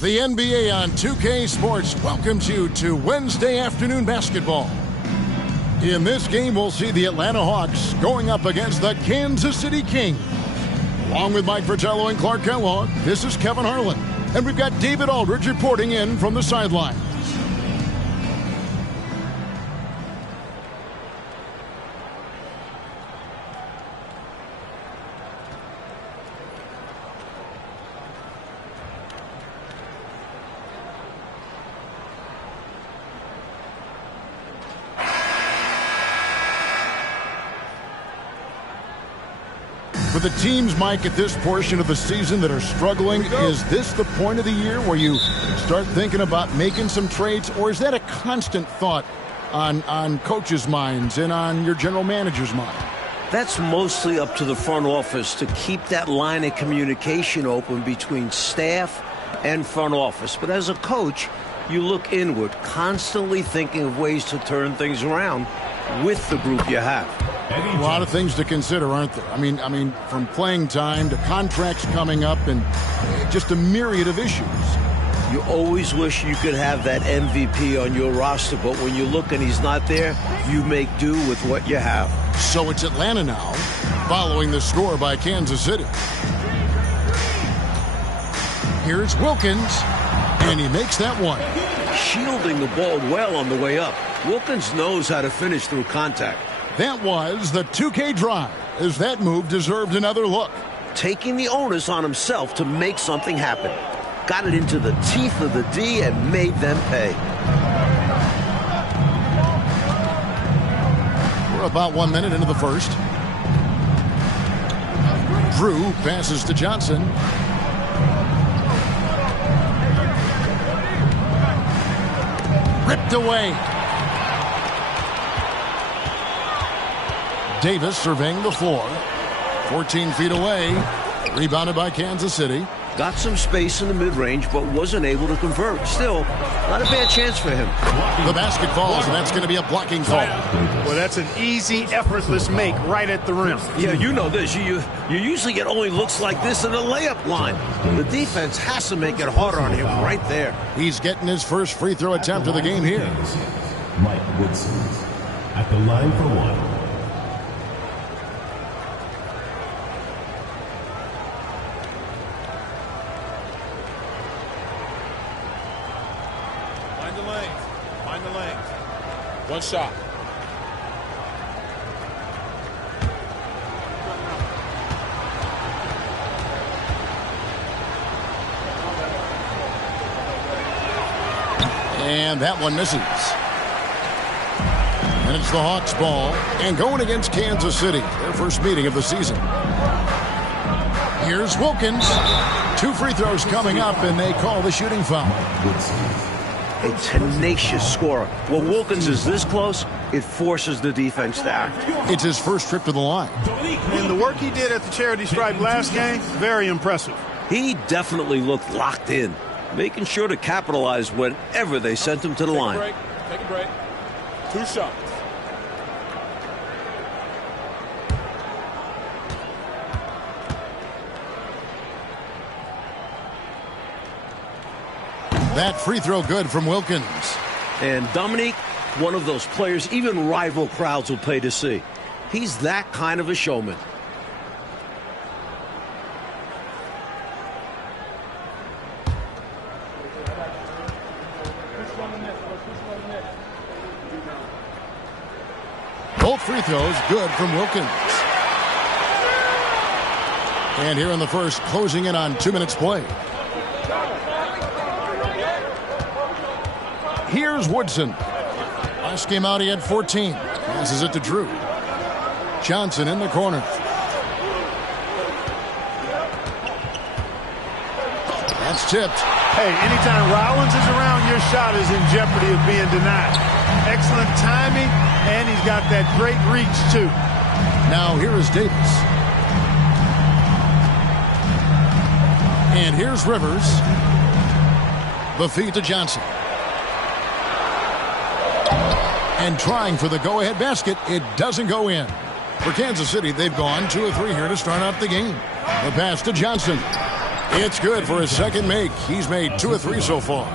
The NBA on 2K Sports welcomes you to Wednesday afternoon basketball. In this game, we'll see the Atlanta Hawks going up against the Kansas City Kings. Along with Mike Fratello and Clark Kellogg, this is Kevin Harlan. And we've got David Aldridge reporting in from the sideline. For the teams, Mike, at this portion of the season that are struggling, is this the point of the year where you start thinking about making some trades, or is that a constant thought on coaches' minds and on your general manager's mind? That's mostly up to the front office to keep that line of communication open between staff and front office. But as a coach, you look inward, constantly thinking of ways to turn things around with the group you have. A lot of things to consider, aren't there? I mean, from playing time to contracts coming up and just a myriad of issues. You always wish you could have that MVP on your roster, but when you look and he's not there, you make do with what you have. So it's Atlanta now, following the score by Kansas City. Here's Wilkins, and he makes that one. Shielding the ball well on the way up. Wilkins knows how to finish through contact. That was the 2K drive, as that move deserved another look. Taking the onus on himself to make something happen. Got it into the teeth of the D and made them pay. We're about 1 minute into the first. Drew passes to Johnson. Ripped away. Davis surveying the floor. 14 feet away. Rebounded by Kansas City. Got some space in the mid-range, but wasn't able to convert. Still, not a bad chance for him. The basket falls, and that's going to be a blocking call. Well, that's an easy, effortless make right at the rim. Yeah, you know this. You usually get only looks like this in the layup line. The defense has to make it harder on him right there. He's getting his first free throw attempt of the game here. Mike Woodson at the line for one. One shot. And that one misses. And it's the Hawks ball. And going against Kansas City, their first meeting of the season. Here's Wilkins. 2 free throws coming up, and they call the shooting foul. A tenacious scorer. When Wilkins is this close, it forces the defense to act. It's his first trip to the line. And the work he did at the charity stripe last game, very impressive. He definitely looked locked in, making sure to capitalize whenever they sent him to the line. Take a break. 2 shots. That free throw good from Wilkins. And Dominique, one of those players even rival crowds will pay to see. He's that kind of a showman. Both free throws good from Wilkins. And here in the first, closing in on 2 minutes play. Here's Woodson. Last game out, he had 14. Passes it to Drew. Johnson in the corner. That's tipped. Hey, anytime Rollins is around, your shot is in jeopardy of being denied. Excellent timing, and he's got that great reach, too. Now here is Davis. And here's Rivers. The feed to Johnson. And trying for the go-ahead basket, it doesn't go in. For Kansas City, they've gone 2 of 3 here to start out the game. The pass to Johnson. It's good for his second make. He's made 2 of 3 so far.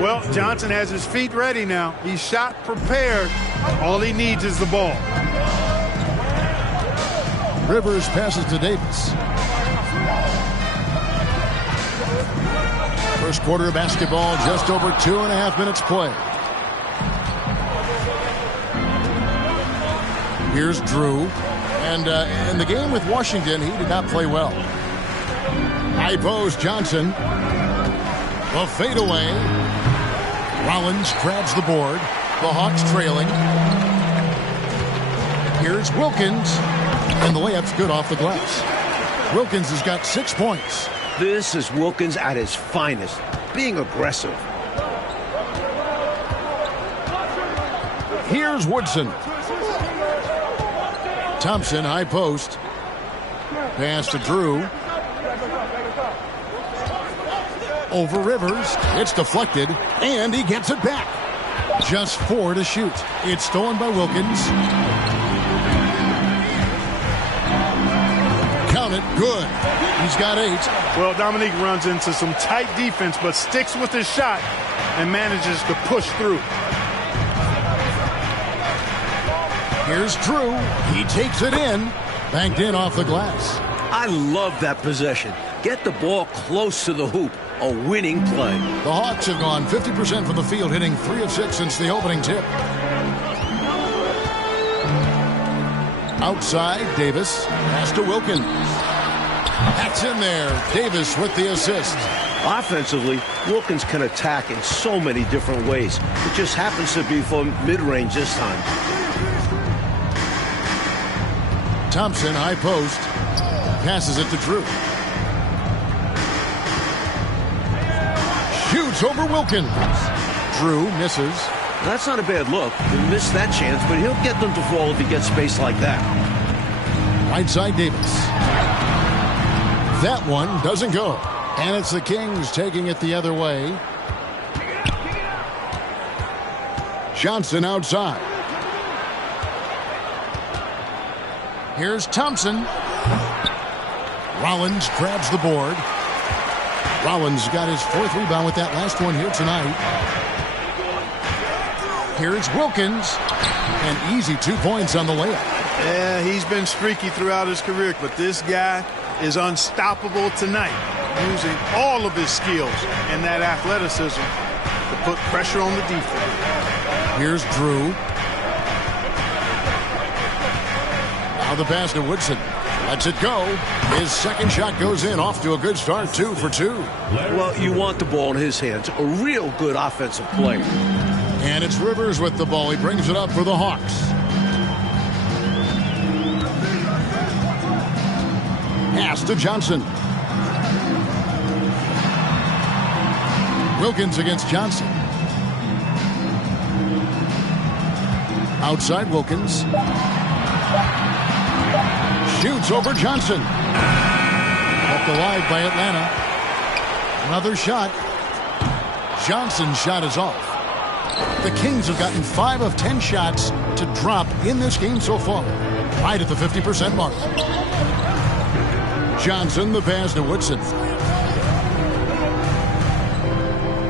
Well, Johnson has his feet ready now. He's shot prepared. All he needs is the ball. Rivers passes to Davis. First quarter of basketball, just over 2.5 minutes play. Here's Drew. And in the game with Washington, he did not play well. High post, Johnson. The fadeaway. Rollins grabs the board. The Hawks trailing. Here's Wilkins. And the layup's good off the glass. Wilkins has got 6 points. This is Wilkins at his finest, being aggressive. Here's Woodson. Thompson, high post. Pass to Drew. Over Rivers. It's deflected, and he gets it back. Just 4 to shoot. It's stolen by Wilkins. Count it. Good. He's got 8. Well, Dominique runs into some tight defense, but sticks with his shot and manages to push through. Here's Drew. He takes it in. Banked in off the glass. I love that possession. Get the ball close to the hoop. A winning play. The Hawks have gone 50% from the field, hitting 3 of 6 since the opening tip. Outside, Davis. Pass to Wilkins. That's in there. Davis with the assist. Offensively, Wilkins can attack in so many different ways. It just happens to be from mid-range this time. Thompson, high post. Passes it to Drew. Shoots over Wilkins. Drew misses. That's not a bad look. He missed that chance, but he'll get them to fall if he gets space like that. Right side, Davis. That one doesn't go. And it's the Kings taking it the other way. Johnson outside. Here's Thompson. Rollins grabs the board. Rollins got his 4th rebound with that last one here tonight. Here's Wilkins. An easy 2 points on the layup. Yeah, he's been streaky throughout his career, but this guy is unstoppable tonight, using all of his skills and that athleticism to put pressure on the defense. Here's Drew. Now the pass to Woodson. Lets it go. His second shot goes in. Off to a good start. 2 for 2. Well, you want the ball in his hands. A real good offensive play. And it's Rivers with the ball. He brings it up for the Hawks. Pass to Johnson. Wilkins against Johnson. Outside Wilkins. Shoots over Johnson. Kept alive by Atlanta. Another shot. Johnson's shot is off. The Kings have gotten 5 of 10 shots to drop in this game so far. Right at the 50% mark. Johnson, the pass to Woodson.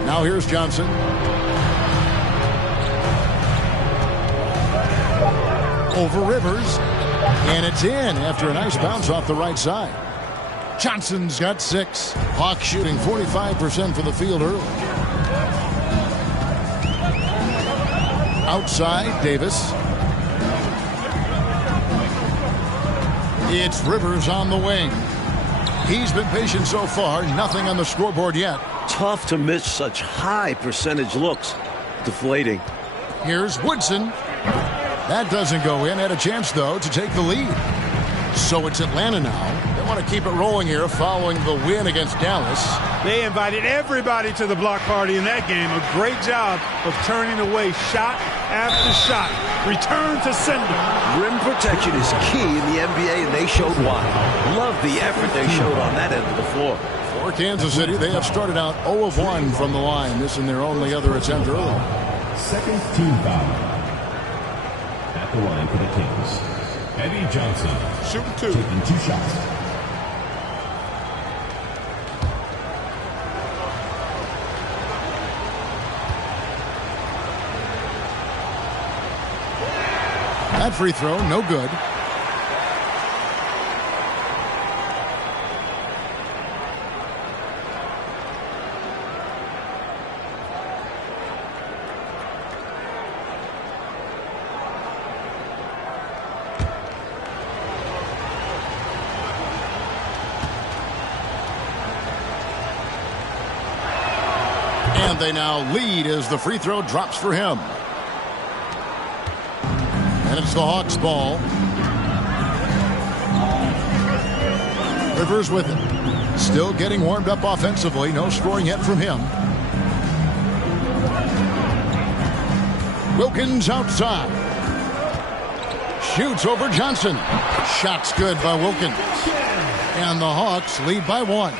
Now here's Johnson. Over Rivers. And it's in after a nice bounce off the right side. Johnson's got 6. Hawks shooting 45% from the field early. Outside, Davis. It's Rivers on the wing. He's been patient so far. Nothing on the scoreboard yet. Tough to miss such high percentage looks. Deflating. Here's Woodson. That doesn't go in. Had a chance, though, to take the lead. So it's Atlanta now. They want to keep it rolling here following the win against Dallas. They invited everybody to the block party in that game. A great job of turning away shot after shot. Return to sender. Rim protection is key in the NBA, and they showed why. Love the effort they showed on that end of the floor. For Kansas City, they have started out 0 of 1 from the line. This in their only other attempt early. Second team foul. At the line for the Kings, Eddie Johnson. Shooting 2. Taking 2 shots. That free throw, no good. And they now lead as the free throw drops for him. And it's the Hawks' ball. Rivers with it. Still getting warmed up offensively. No scoring yet from him. Wilkins outside. Shoots over Johnson. Shot's good by Wilkins. And the Hawks lead by 1.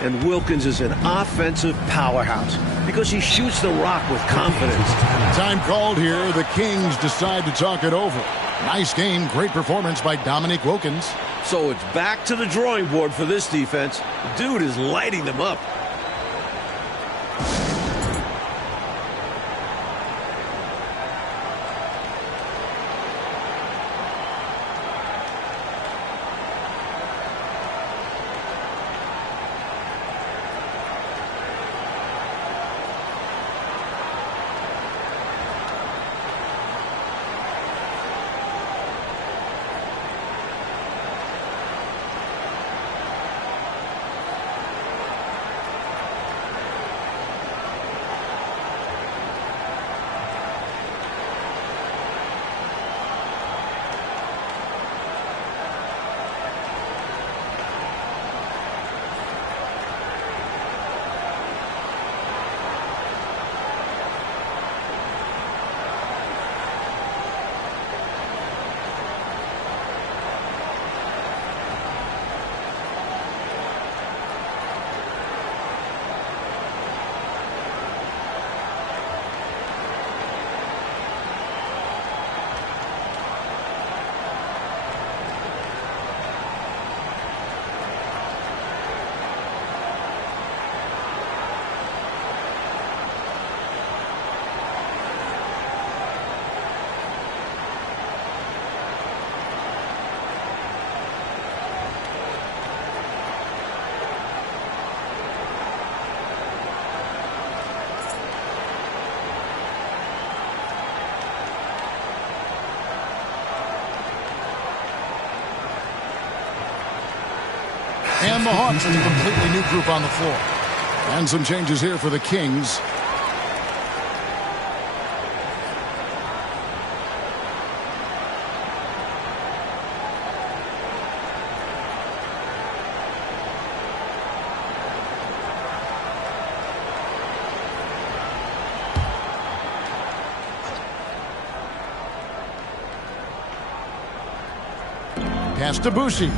And Wilkins is an offensive powerhouse because he shoots the rock with confidence. Time called here. The Kings decide to talk it over. Nice game. Great performance by Dominique Wilkins. So it's back to the drawing board for this defense. Dude is lighting them up. And the Hawks with a completely new group on the floor. And some changes here for the Kings. Pass to Boucher.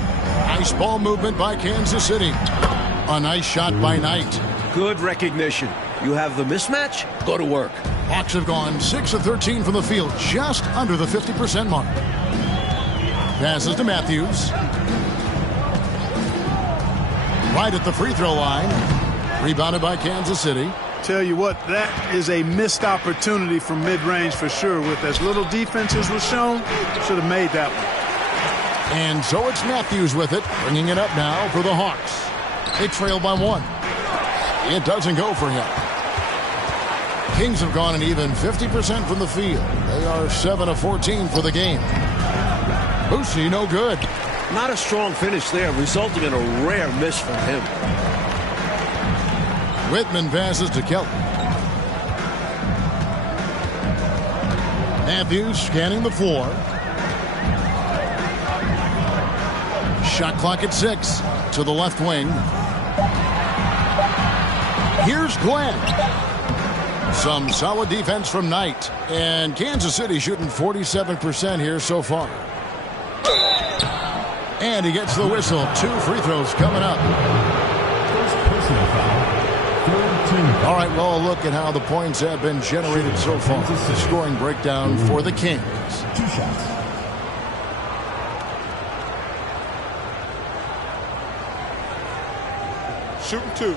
Nice ball movement by Kansas City. A nice shot by Knight. Good recognition. You have the mismatch, go to work. Hawks have gone 6 of 13 from the field, just under the 50% mark. Passes to Matthews. Right at the free throw line. Rebounded by Kansas City. Tell you what, that is a missed opportunity from mid-range for sure. With as little defense as was shown, should have made that one. And so it's Matthews with it, bringing it up now for the Hawks. They trail by 1. It doesn't go for him. Kings have gone an even 50% from the field. They are 7 of 14 for the game. Boucher, no good. Not a strong finish there, resulting in a rare miss from him. Whitman passes to Kelly. Matthews scanning the floor. Shot clock at 6 to the left wing. Here's Glenn. Some solid defense from Knight. And Kansas City shooting 47% here so far. And he gets the whistle. 2 free throws coming up. All right, well, a look at how the points have been generated so far. The scoring breakdown for the Kings. 2 shots. Shooting 2.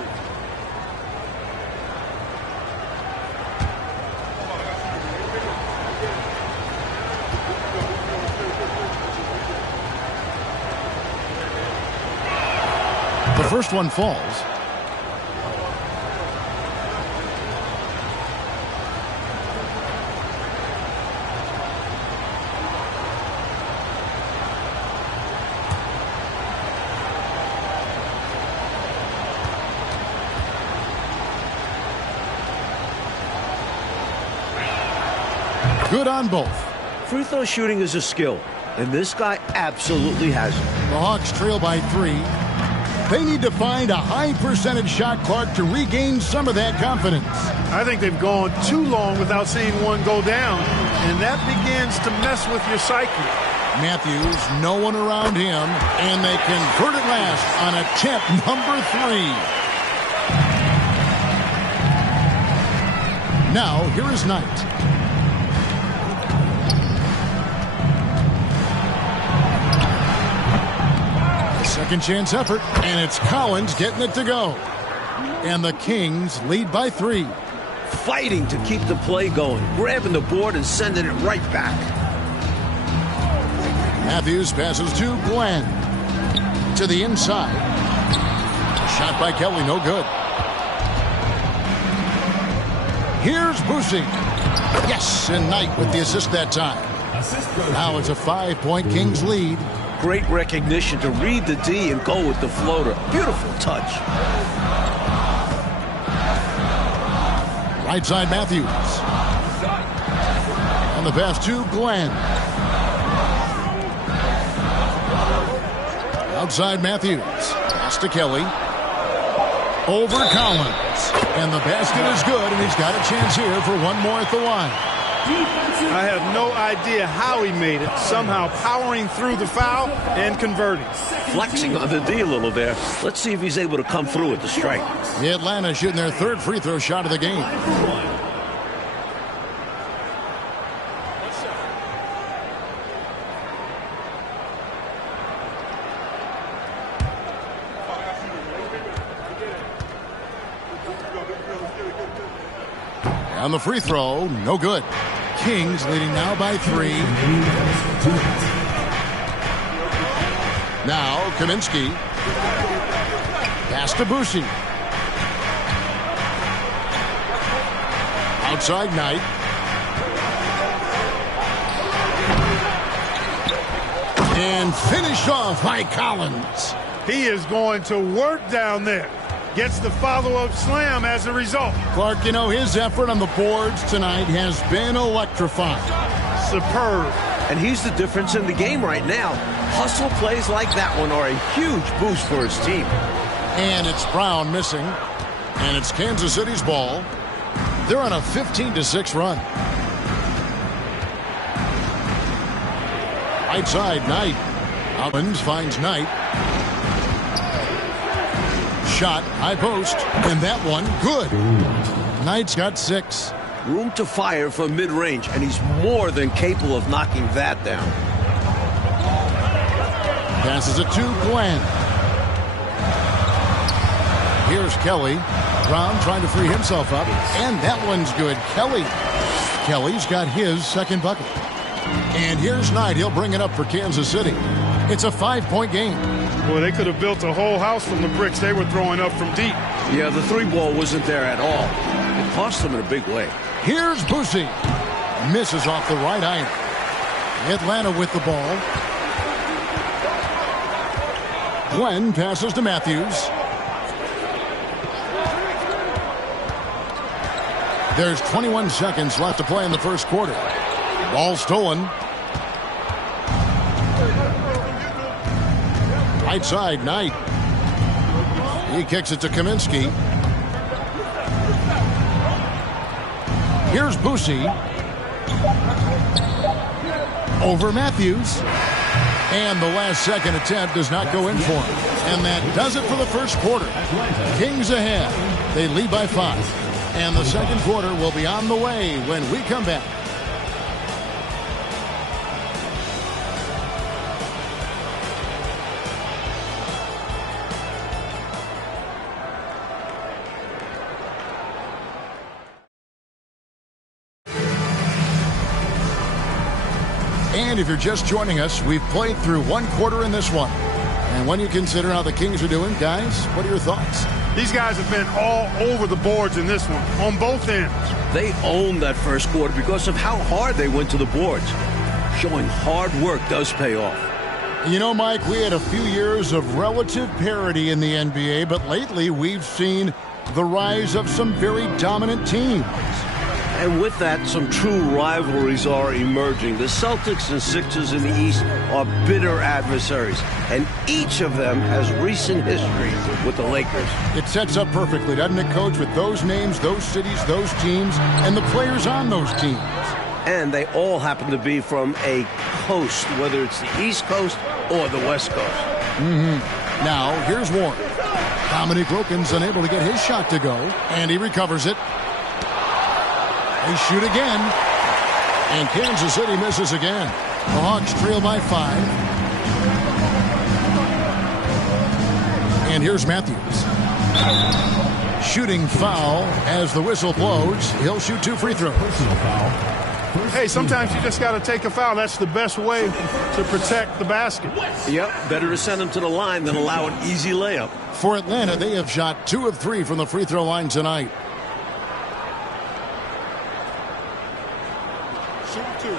first one falls. Good on both. Free throw shooting is a skill, and this guy absolutely has it. The Hawks trail by 3. They need to find a high percentage shot, Clark, to regain some of that confidence. I think they've gone too long without seeing one go down, and that begins to mess with your psyche. Matthews, no one around him, and they convert at last on attempt number 3. Now, here is Knight. Second chance effort, and it's Collins getting it to go. And the Kings lead by 3. Fighting to keep the play going, grabbing the board and sending it right back. Matthews passes to Glenn. To the inside. Shot by Kelly, no good. Here's Boucher. Yes, and Knight with the assist that time. Now it's a 5-point Kings lead. Great recognition to read the D and go with the floater. Beautiful touch. Right side Matthews. On the pass to Glenn. Outside Matthews. Pass to Kelly. Over Collins. And the basket is good, and he's got a chance here for one more at the line. I have no idea how he made it. Somehow powering through the foul and converting. Flexing on the D a little there. Let's see if he's able to come through with the strike. The Atlanta shooting their third free throw shot of the game. On the free throw, no good. Kings leading now by 3. Now Kaminsky. Pass to Boucher. Outside Knight. And finished off by Collins. He is going to work down there. Gets the follow-up slam as a result. Clark, you know, his effort on the boards tonight has been electrifying. Superb. And he's the difference in the game right now. Hustle plays like that one are a huge boost for his team. And it's Brown missing. And it's Kansas City's ball. They're on a 15-6 run. Right side, Knight. Collins finds Knight. Shot, high post, and that one, good. Knight's got 6. Room to fire from mid-range, and he's more than capable of knocking that down. Passes it to Glenn. Here's Kelly. Brown trying to free himself up, and that one's good. Kelly's got his second bucket. And here's Knight. He'll bring it up for Kansas City. It's a 5-point game. Boy, they could have built a whole house from the bricks they were throwing up from deep. Yeah, the 3-ball wasn't there at all. It cost them in a big way. Here's Boucher. Misses off the right iron. Atlanta with the ball. Glenn passes to Matthews. There's 21 seconds left to play in the first quarter. Ball stolen. Right side, Knight. He kicks it to Kaminsky. Here's Boucher. Over Matthews. And the last second attempt does not go in for him. And that does it for the first quarter. Kings ahead. They lead by 5. And the second quarter will be on the way when we come back. And if you're just joining us, we've played through one quarter in this one. And when you consider how the Kings are doing, guys, what are your thoughts? These guys have been all over the boards in this one, on both ends. They owned that first quarter because of how hard they went to the boards. Showing hard work does pay off. You know, Mike, we had a few years of relative parity in the NBA, but lately we've seen the rise of some very dominant teams. And with that, some true rivalries are emerging. The Celtics and Sixers in the East are bitter adversaries, and each of them has recent history with the Lakers. It sets up perfectly, doesn't it, Coach, with those names, those cities, those teams, and the players on those teams. And they all happen to be from a coast, whether it's the East Coast or the West Coast. Now, here's Warren. Dominique Wilkins unable to get his shot to go, and he recovers it. They shoot again, and Kansas City misses again. The Hawks trail by 5. And here's Matthews. Shooting foul as the whistle blows. He'll shoot 2 free throws. Personal foul. Hey, sometimes you just got to take a foul. That's the best way to protect the basket. Yep, better to send them to the line than allow an easy layup. For Atlanta, they have shot 2 of 3 from the free throw line tonight. Shoot 2.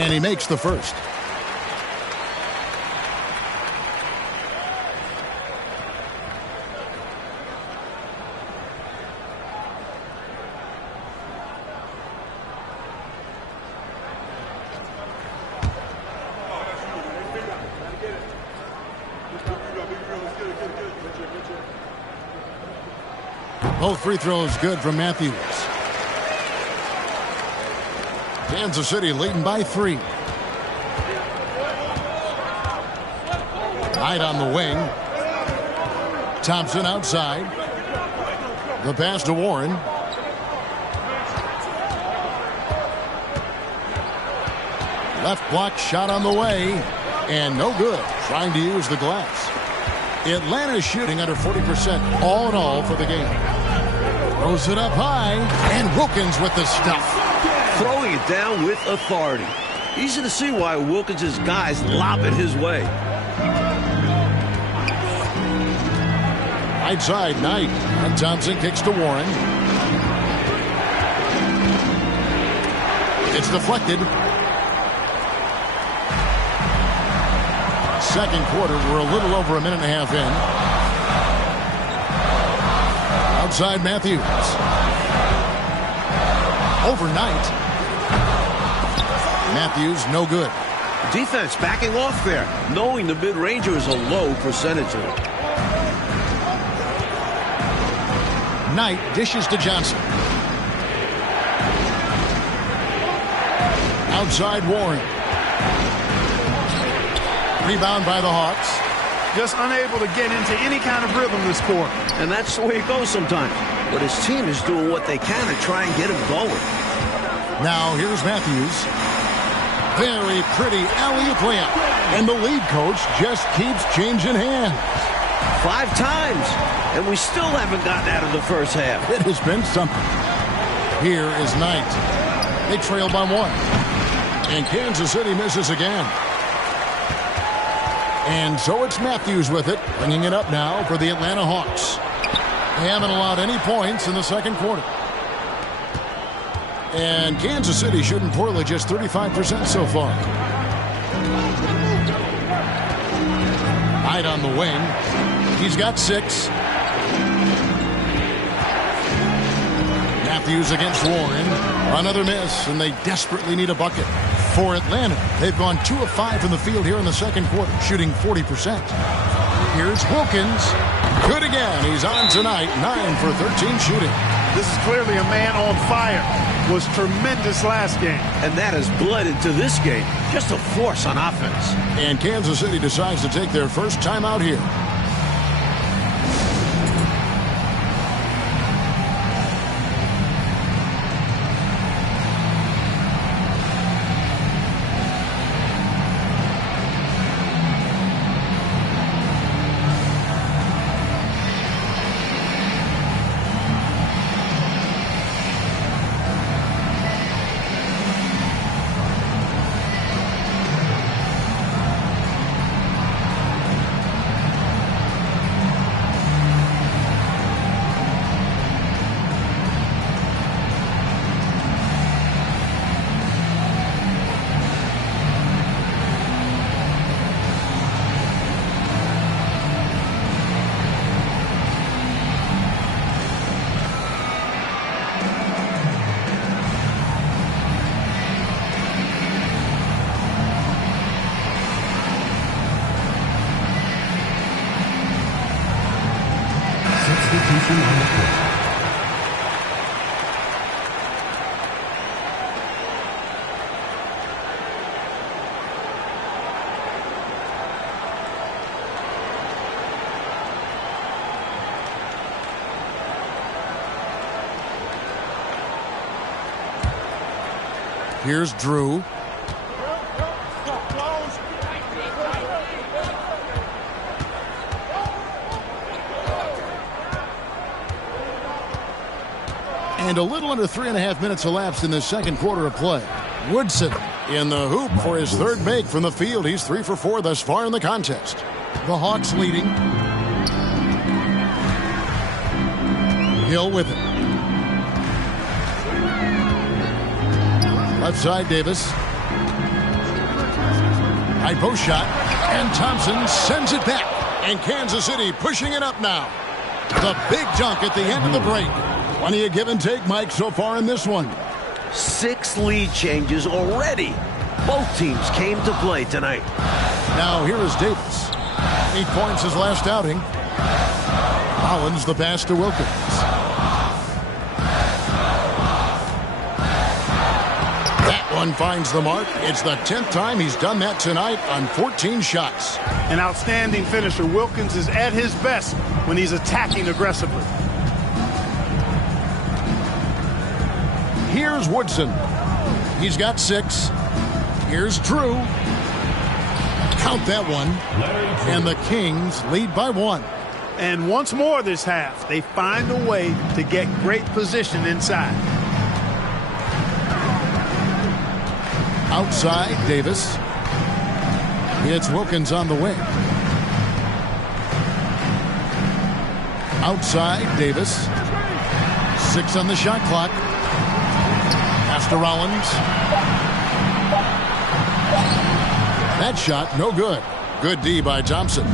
And he makes the first. Both free throws good from Matthews. Kansas City leading by 3. Knight on the wing. Thompson outside. The pass to Warren. Left block shot on the way. And no good. Trying to use the glass. Atlanta shooting under 40% all in all for the game. Throws it up high. And Wilkins with the stuff. Throwing it down with authority. Easy to see why Wilkins' guys lob it his way. Right side, Knight. And Thompson kicks to Warren. It's deflected. Second quarter, we're a little over a minute and a half in. Outside Matthews. Overnight. Matthews, no good. Defense backing off there, knowing the mid-ranger is a low percentage of it. Knight dishes to Johnson. Outside Warren. Rebound by the Hawks. Just unable to get into any kind of rhythm this quarter. And that's the way it goes sometimes. But his team is doing what they can to try and get him going. Now here's Matthews. Very pretty alley-oop layup. And the lead coach just keeps changing hands. 5 times. And we still haven't gotten out of the first half. It has been something. Here is Knight. They trail by 1. And Kansas City misses again. And so it's Matthews with it, bringing it up now for the Atlanta Hawks. They haven't allowed any points in the second quarter. And Kansas City shooting poorly, just 35% so far. Knight on the wing. He's got 6. Matthews against Warren. Another miss, and they desperately need a bucket. For Atlanta, they've gone 2 of 5 from the field here in the second quarter, shooting 40%. Here's Wilkins. Good again. He's on tonight, 9 for 13 shooting. This is clearly a man on fire. Was tremendous last game. And that has bled into this game. Just a force on offense. And Kansas City decides to take their first timeout here. Here's Drew. And a little under 3.5 minutes elapsed in the second quarter of play. Woodson in the hoop for his third make from the field. He's 3 for 4 thus far in the contest. The Hawks leading. Hill with it. Left side, Davis. High post shot. And Thompson sends it back. And Kansas City pushing it up now. The big dunk at the end of the break. Plenty of give and take, Mike, so far in this one. 6 lead changes already. Both teams came to play tonight. Now here is Davis. 8 points his last outing. Rollins the pass to Wilkins. That one finds the mark. It's the 10th time he's done that tonight on 14 shots. An outstanding finisher. Wilkins is at his best when he's attacking aggressively. Here's Woodson. He's got 6. Here's Drew. Count that one. And the Kings lead by 1. And once more this half, they find a way to get great position inside. Outside, Davis. It's Wilkins on the wing. Outside, Davis. 6 on the shot clock. Pass to Rollins. That shot, no good. Good D by Thompson.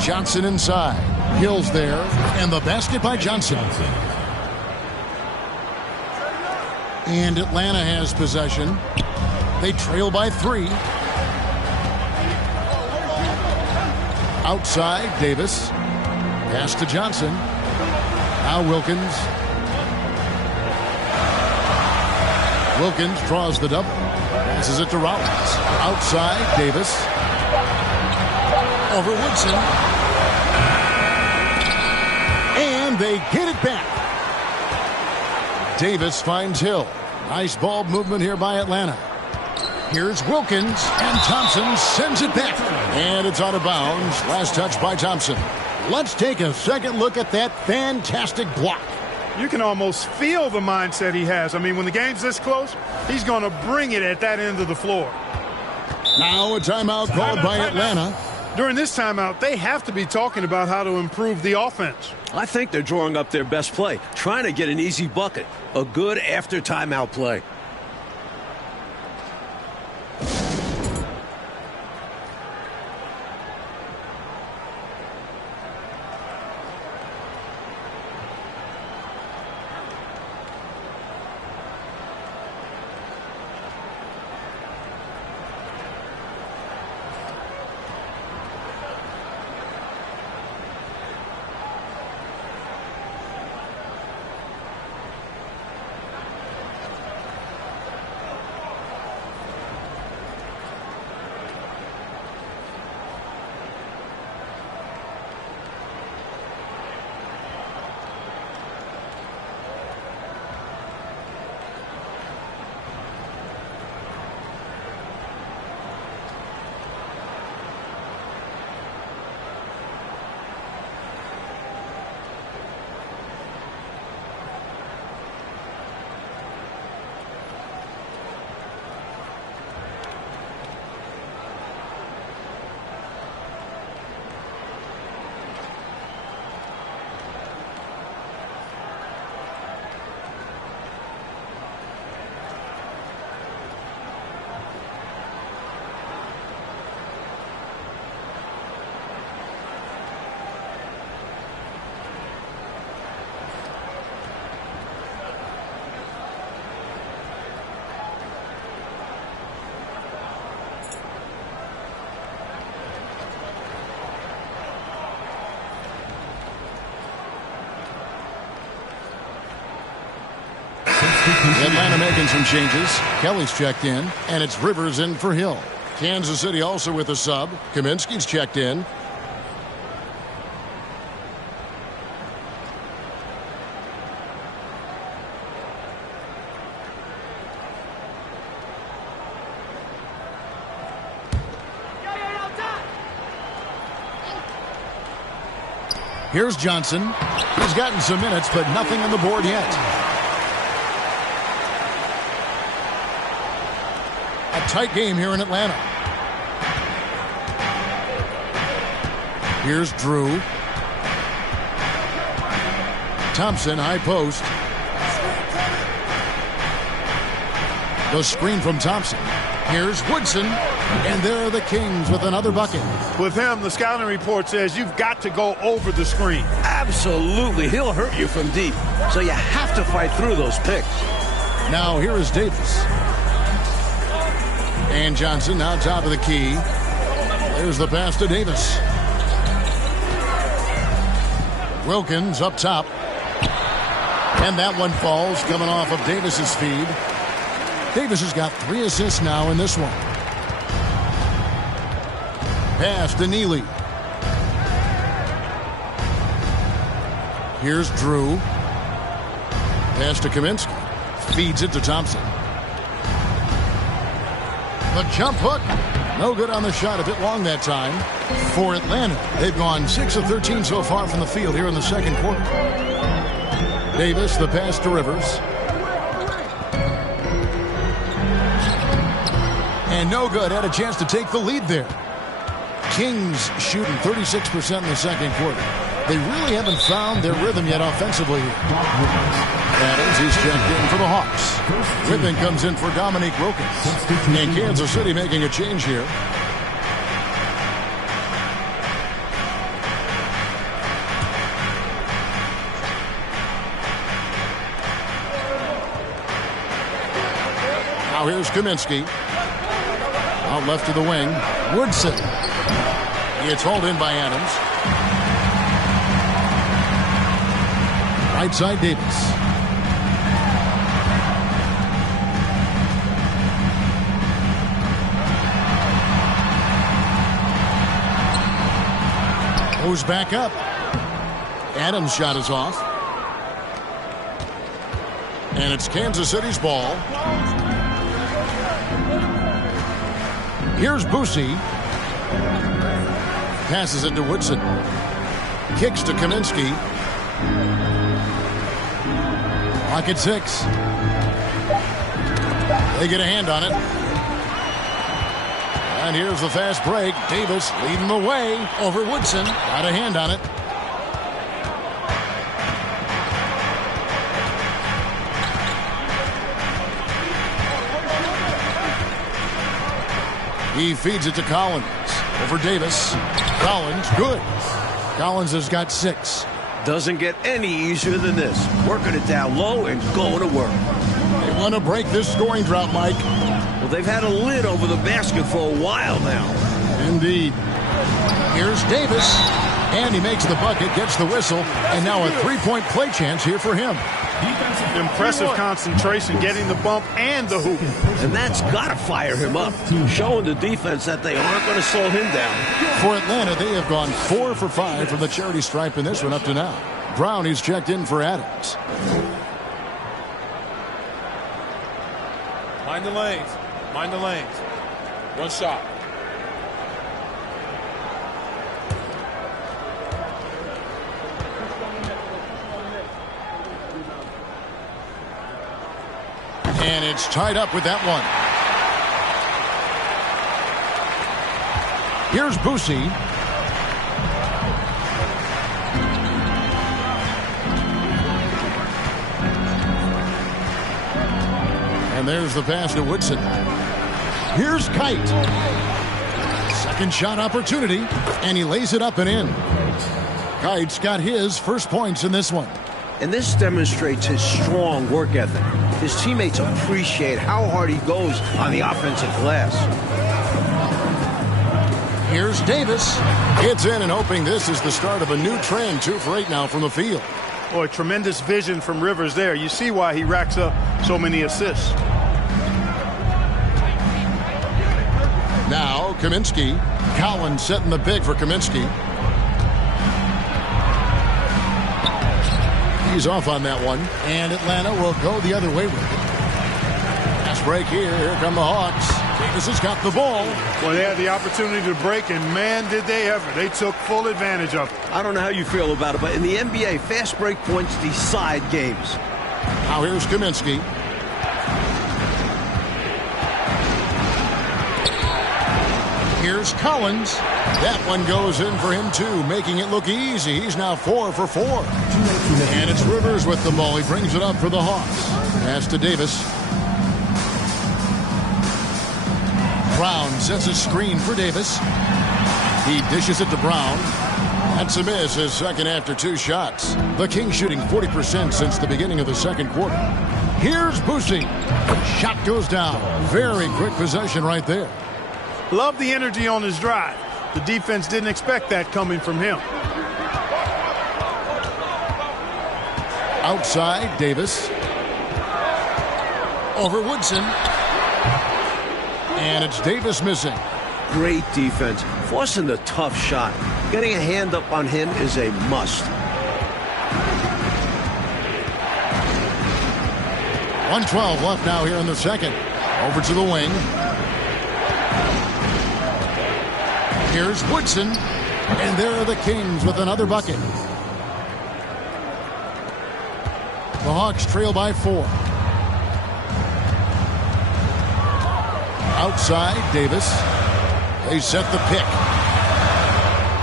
Johnson inside. Hill's there. And the basket by Johnson. And Atlanta has possession. They trail by 3. Outside, Davis. Pass to Johnson. Now Wilkins. Wilkins draws the double. Passes it to Rollins. Outside, Davis. Over Woodson. And they get it back. Davis finds Hill. Nice ball movement here by Atlanta. Here's Wilkins, and Thompson sends it back. And it's out of bounds. Last touch by Thompson. Let's take a second look at that fantastic block. You can almost feel the mindset he has. I mean, when the game's this close, he's going to bring it at that end of the floor. Now a timeout called by Atlanta. During this timeout, they have to be talking about how to improve the offense. I think they're drawing up their best play, trying to get an easy bucket. A good after timeout play. Atlanta making some changes. Kelly's checked in, and it's Rivers in for Hill. Kansas City also with a sub. Kaminsky's checked in. Here's Johnson. He's gotten some minutes, but nothing on the board yet. A tight game here in Atlanta. Here's Drew. Thompson, high post. The screen from Thompson. Here's Woodson. And there are the Kings with another bucket. With him, the scouting report says you've got to go over the screen. Absolutely. He'll hurt you from deep. So you have to fight through those picks. Now here is Davis. And Johnson now top of the key. There's the pass to Davis. Wilkins up top. And that one falls, coming off of Davis's feed. Davis has got 3 assists now in this one. Pass to Neely. Here's Drew. Pass to Kaminsky. Feeds it to Thompson. The jump hook. No good on the shot. A bit long that time. For Atlanta, they've gone 6 of 13 so far from the field here in the second quarter. Davis, the pass to Rivers. And no good. Had a chance to take the lead there. Kings shooting 36% in the second quarter. They really haven't found their rhythm yet offensively here. Adams, he's checked in for the Hawks. Pippen comes in for Dominique Wilkins. And Kansas City making a change here. Now here's Kaminsky. Out left to the wing. Woodson. It's hauled in by Adams. Right side Davis. Goes back up. Adams' shot is off. And it's Kansas City's ball. Here's Boosie. Passes it to Woodson. Kicks to Kaminsky. Clock at 6. They get a hand on it. And here's the fast break. Davis leading the way over Woodson. Got a hand on it. He feeds it to Collins. Over Davis. Collins, good. Collins has got 6. Doesn't get any easier than this. Working it down low and going to work. They want to break this scoring drought, Mike. Well, they've had a lid over the basket for a while now. Indeed. Here's Davis. And he makes the bucket, gets the whistle, and now a three-point play chance here for him. Impressive concentration, getting the bump and the hoop. And that's got to fire him up, showing the defense that they aren't going to slow him down. For Atlanta, they have gone 4 for 5 from the charity stripe in this one up to now. Brown, he's checked in for Adams. Mind the lanes. Mind the lanes. One shot. And it's tied up with that one. Here's Boosie. And there's the pass to Woodson. Here's Kite. Second shot opportunity. And he lays it up and in. Kite's got his first points in this one. And this demonstrates his strong work ethic. His teammates appreciate how hard he goes on the offensive glass. Here's Davis. Gets in and hoping this is the start of a new trend. 2 for 8 now from the field. Boy, tremendous vision from Rivers there. You see why he racks up so many assists. Now Kaminsky. Collins setting the big for Kaminsky. He's off on that one. And Atlanta will go the other way with it. Fast break here. Here come the Hawks. Davis has got the ball. Well, they had the opportunity to break, and man, did they ever. They took full advantage of it. I don't know how you feel about it, but in the NBA, fast break points decide games. Now here's Kaminsky. Here's Collins. That one goes in for him, too, making it look easy. He's now 4 for 4. And it's Rivers with the ball. He brings it up for the Hawks. Pass to Davis. Brown sets a screen for Davis. He dishes it to Brown. That's a miss, his second after 2 shots. The Kings shooting 40% since the beginning of the second quarter. Here's Boucher. Shot goes down. Very quick possession right there. Love the energy on his drive. The defense didn't expect that coming from him. Outside, Davis. Over Woodson. And it's Davis missing. Great defense. Forcing the tough shot. Getting a hand up on him is a must. 1:12 left now here in the second. Over to the wing. Here's Woodson. And there are the Kings with another bucket. The Hawks trail by 4. Outside, Davis. They set the pick.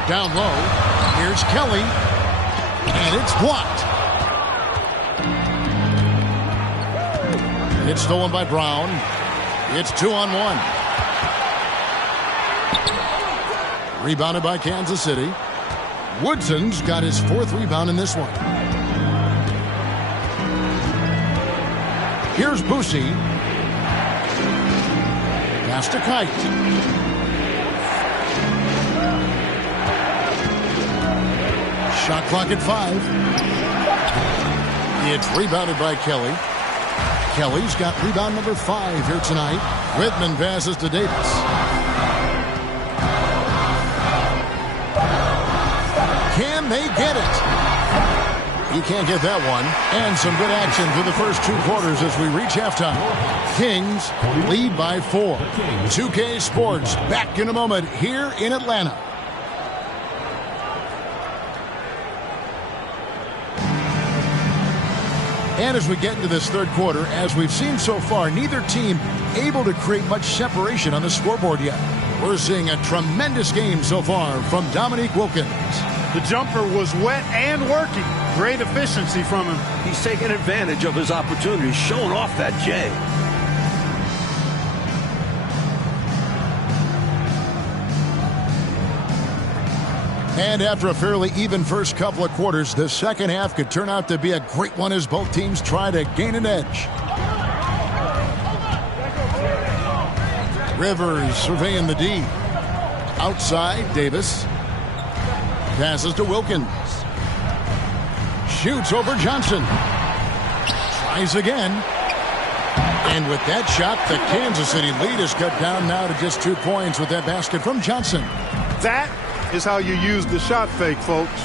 Down low. Here's Kelly. And it's blocked. It's stolen by Brown. It's 2-on-1. Rebounded by Kansas City. Woodson's got his 4th rebound in this one. Here's Boucher. Pass to Kite. Shot clock at 5. It's rebounded by Kelly. Kelly's got rebound number 5 here tonight. Whitman passes to Davis. Can they get it? He can't get that one. And some good action through the first 2 quarters as we reach halftime. Kings lead by 4. 2K Sports back in a moment here in Atlanta. And as we get into this third quarter, as we've seen so far, neither team able to create much separation on the scoreboard yet. We're seeing a tremendous game so far from Dominique Wilkins. The jumper was wet and working. Great efficiency from him. He's taking advantage of his opportunity, showing off that J. And after a fairly even first couple of quarters, the second half could turn out to be a great one as both teams try to gain an edge. Rivers surveying the D. Outside, Davis. Passes to Wilkins. Shoots over Johnson. Tries again. And with that shot, the Kansas City lead is cut down now to just 2 points with that basket from Johnson. That is how you use the shot fake, folks.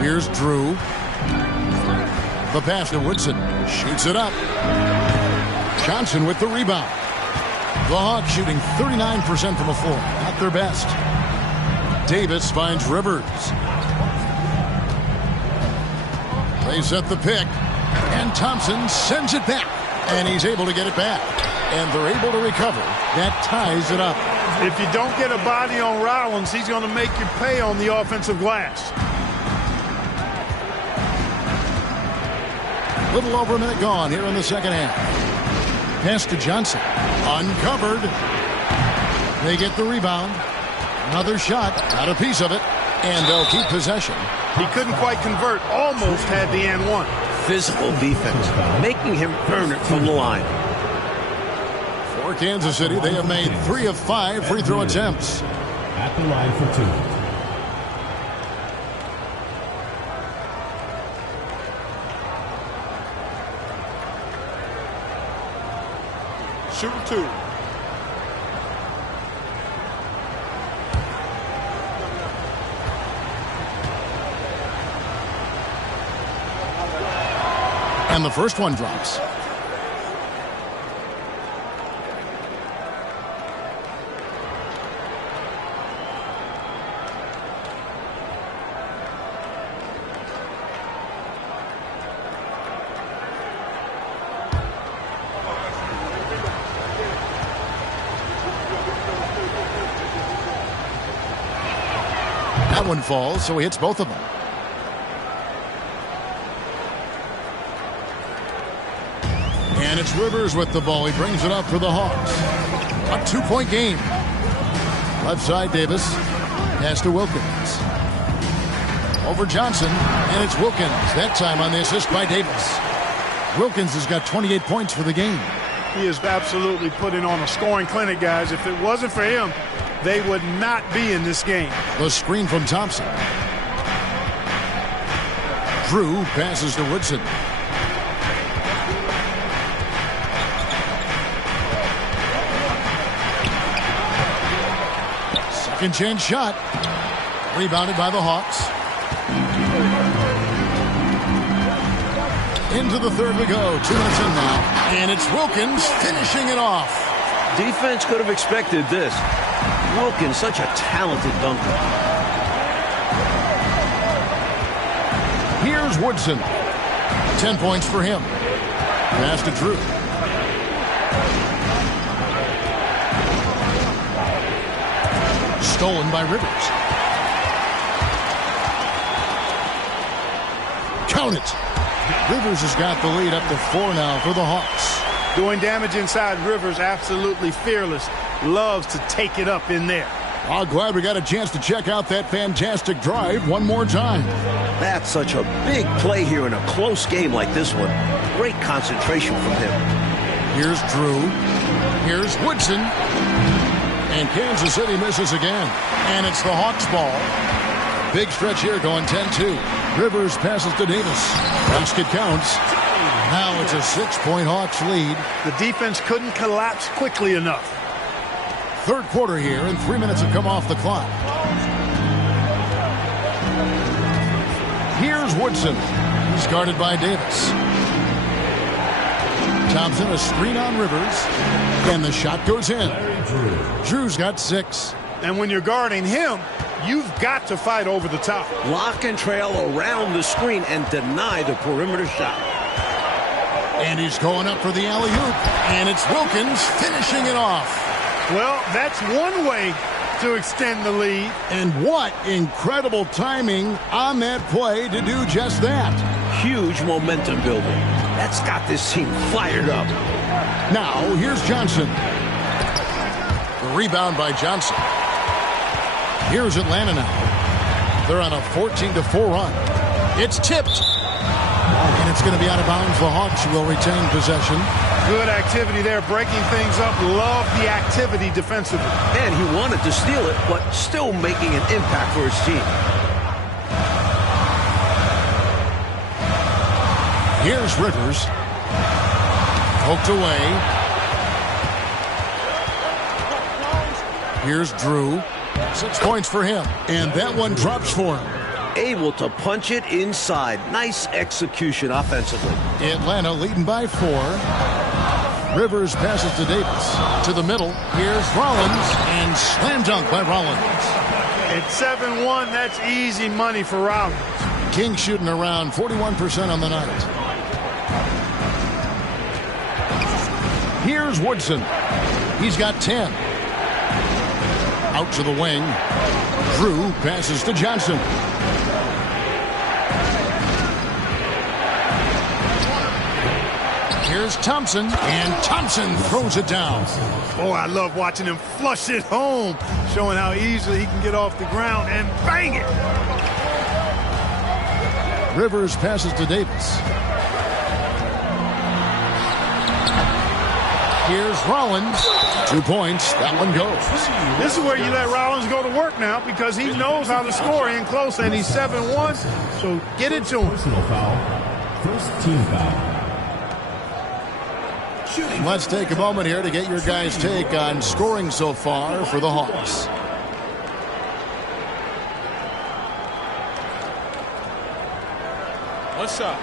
Here's Drew. The pass to Woodson. Shoots it up. Johnson with the rebound. The Hawks shooting 39% from the floor. Not their best. Davis finds Rivers. They set the pick. And Thompson sends it back. And he's able to get it back. And they're able to recover. That ties it up. If you don't get a body on Rollins, he's going to make you pay on the offensive glass. Little over a minute gone here in the second half. Pass to Johnson. Uncovered. They get the rebound. Another shot. Got a piece of it. And they'll keep possession. He couldn't quite convert. Almost had the and one. Physical defense. Making him earn it from the line. For Kansas City, they have made 3 of 5 free throw attempts. At the line for 2. Shooting 2. And the first one drops. That one falls, so he hits both of them. And it's Rivers with the ball. He brings it up for the Hawks. A 2-point game. Left side, Davis. Pass to Wilkins. Over Johnson, and it's Wilkins. That time on the assist by Davis. Wilkins has got 28 points for the game. He is absolutely putting on a scoring clinic, guys. If it wasn't for him, they would not be in this game. The screen from Thompson. Drew passes to Woodson. Second chance shot. Rebounded by the Hawks. Into the third we go. 2 minutes in now. And it's Wilkins finishing it off. Defense could have expected this. Wilkins, such a talented dunker. Here's Woodson. 10 points for him. Pass to Drew. Stolen by Rivers. Count it. Rivers has got the lead up to 4 now for the Hawks. Doing damage inside. Rivers absolutely fearless. Loves to take it up in there. Oh, glad we got a chance to check out that fantastic drive one more time. That's such a big play here in a close game like this one. Great concentration from him. Here's Drew. Here's Woodson. And Kansas City misses again. And it's the Hawks ball. Big stretch here going 10-2. Rivers passes to Davis. Basket counts. Now it's a 6-point Hawks lead. The defense couldn't collapse quickly enough. Third quarter here, and 3 minutes have come off the clock. Here's Woodson. He's guarded by Davis. Thompson, a screen on Rivers. And the shot goes in. Drew's got 6. And when you're guarding him, you've got to fight over the top. Lock and trail around the screen and deny the perimeter shot. And he's going up for the alley-oop. And it's Wilkins finishing it off. Well, that's one way to extend the lead. And what incredible timing on that play to do just that. Huge momentum building. That's got this team fired up. Now, here's Johnson. The rebound by Johnson. Here's Atlanta now. They're on a 14-4 run. It's tipped. And it's going to be out of bounds. The Hawks will retain possession. Good activity there, breaking things up. Love the activity defensively. And he wanted to steal it, but still making an impact for his team. Here's Rivers. Poked away. Here's Drew. 6 points for him. And that one drops for him. Able to punch it inside. Nice execution offensively. Atlanta leading by 4. Rivers passes to Davis. To the middle. Here's Rollins. And slam dunk by Rollins. At 7-1, that's easy money for Rollins. King shooting around 41% on the night. Here's Woodson. He's got 10. Out to the wing. Drew passes to Johnson. Here's Thompson, and Thompson throws it down. Oh, I love watching him flush it home, showing how easily he can get off the ground and bang it. Rivers passes to Davis. Here's Rollins. 2 points. That one goes. This is where you let Rollins go to work now because he knows how to score in close, and he's 7-1, so get it to him. Personal foul. First team foul. Let's take a moment here to get your guys' take on scoring so far for the Hawks. One shot.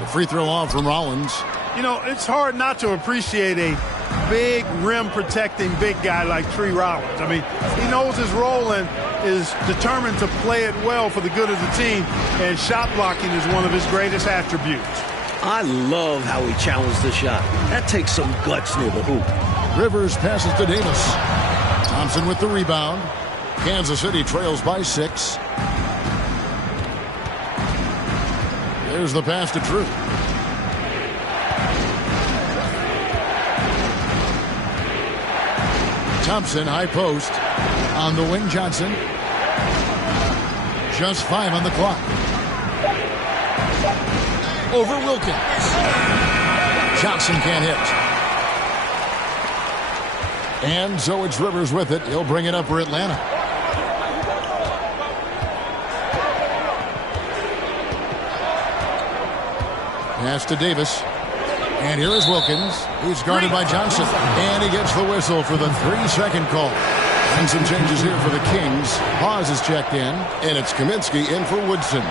The free throw off from Rollins. You know, it's hard not to appreciate a big rim protecting big guy like Tree Rollins. I mean, he knows his role and is determined to play it well for the good of the team, and shot blocking is one of his greatest attributes. I love how he challenged the shot. That takes some guts near the hoop. Rivers passes to Davis. Thompson with the rebound. Kansas City trails by 6. There's the pass to Drew. Thompson, high post. On the wing, Johnson. Just 5 on the clock. Over Wilkins. Johnson can't hit. And so it's Rivers with it. He'll bring it up for Atlanta. Pass to Davis. And here is Wilkins. He's guarded by Johnson. And he gets the whistle for the 3-second call. And some changes here for the Kings. Hawes is checked in. And it's Kaminsky in for Woodson.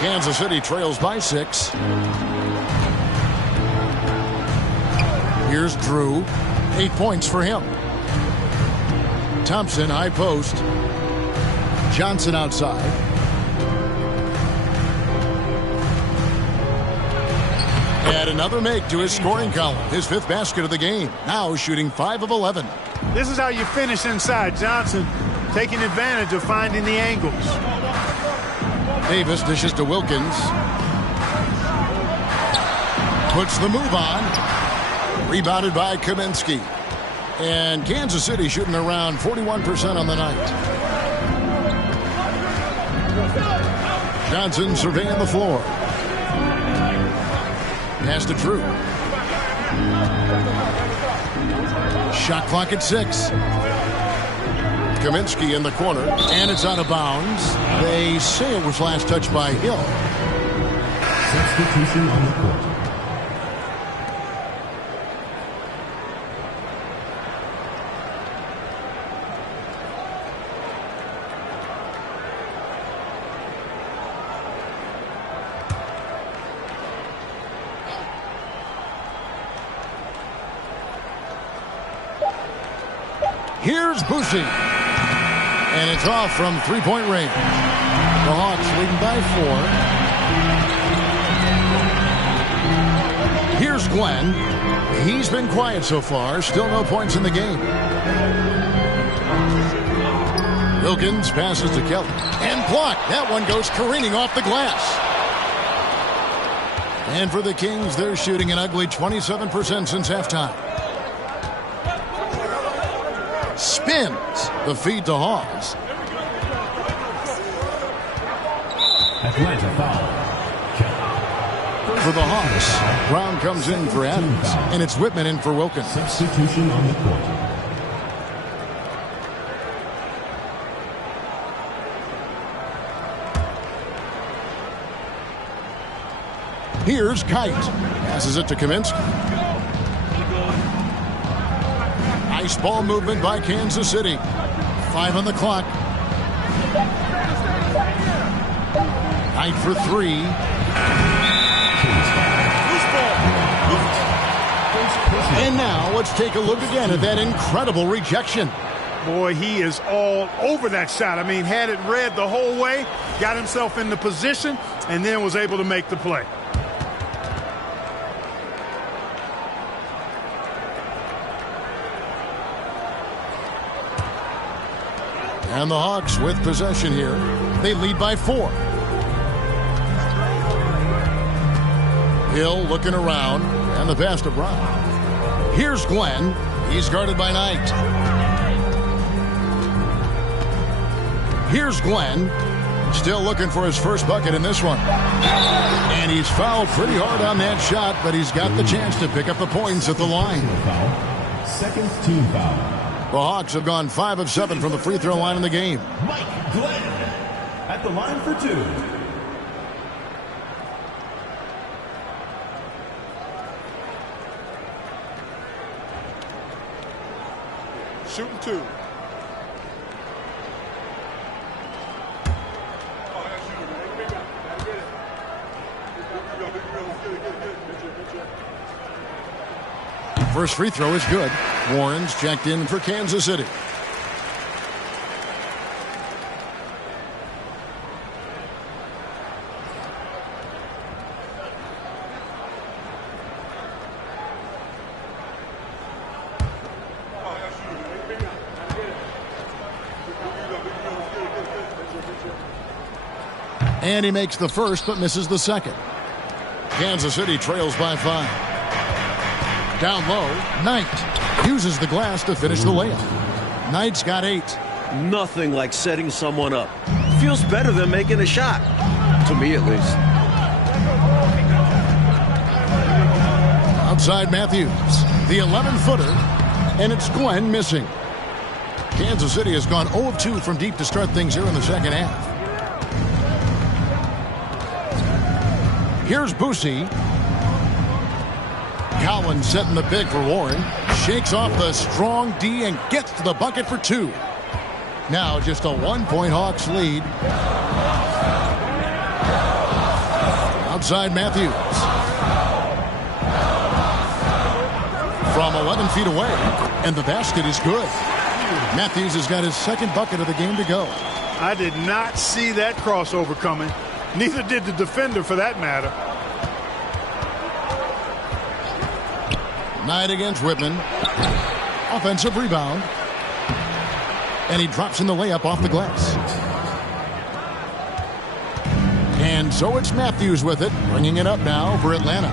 Kansas City trails by 6. Here's Drew. 8 points for him. Thompson, high post. Johnson outside. Add another make to his scoring column. His 5th basket of the game. Now shooting 5 of 11. This is how you finish inside. Johnson taking advantage of finding the angles. Davis dishes to Wilkins. Puts the move on. Rebounded by Kaminsky. And Kansas City shooting around 41% on the night. Johnson surveying the floor. Pass to Drew. Shot clock at 6. Kaminsky in the corner, and it's out of bounds. They say it was last touched by Hill. Substitution on the court. Here's Boucher. And it's off from 3-point range. The Hawks leading by 4. Here's Glenn. He's been quiet so far. Still no points in the game. Wilkins passes to Kelly. And blocked. That one goes careening off the glass. And for the Kings, they're shooting an ugly 27% since halftime. Spins the feed to Hawes. Atlanta foul. For the Hawks, Brown comes in for Adams, and it's Whitman in for Wilkins. Substitution on the court. Here's Kite. Passes it to Kaminsky. Nice ball movement by Kansas City. 5 on the clock. Kite for 3. And now let's take a look again at that incredible rejection. Boy, he is all over that shot. I mean, had it read the whole way, got himself in the position, and then was able to make the play. And the Hawks with possession here. They lead by 4. Hill looking around, and the pass to Brown. Here's Glenn. He's guarded by Knight. Here's Glenn. Still looking for his first bucket in this one. And he's fouled pretty hard on that shot, but he's got the chance to pick up the points at the line. Second team foul. The Hawks have gone 5 of 7 from the free throw line in the game. Mike Glenn at the line for 2. Shooting 2. First free throw is good. Warren's checked in for Kansas City. And he makes the first but misses the second. Kansas City trails by 5. Down low, Knight uses the glass to finish the layup. Knight's got 8. Nothing like setting someone up. Feels better than making a shot. To me, at least. Outside Matthews, the 11-footer, and it's Glenn missing. Kansas City has gone 0 of 2 from deep to start things here in the second half. Here's Boosie. Collins setting the big for Warren. Shakes off the strong D and gets to the bucket for 2. Now just a 1-point Hawks lead. Outside Matthews. From 11 feet away. And the basket is good. Matthews has got his second bucket of the game to go. I did not see that crossover coming. Neither did the defender, for that matter. Knight against Whitman. Offensive rebound. And he drops in the layup off the glass. And so it's Matthews with it, bringing it up now for Atlanta.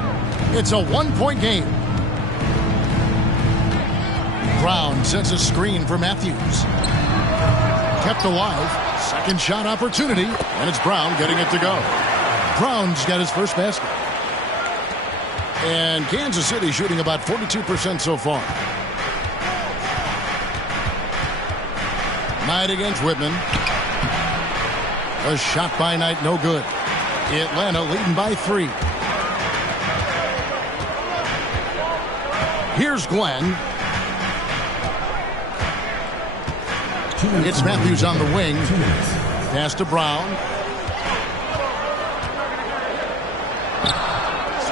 It's a 1-point game. Brown sets a screen for Matthews. Kept alive. Second shot opportunity, and it's Brown getting it to go. Brown's got his first basket. And Kansas City shooting about 42% so far. Knight against Whitman. A shot by Knight, no good. Atlanta leading by 3. Here's Glenn. It's Matthews on the wing. Pass to Brown.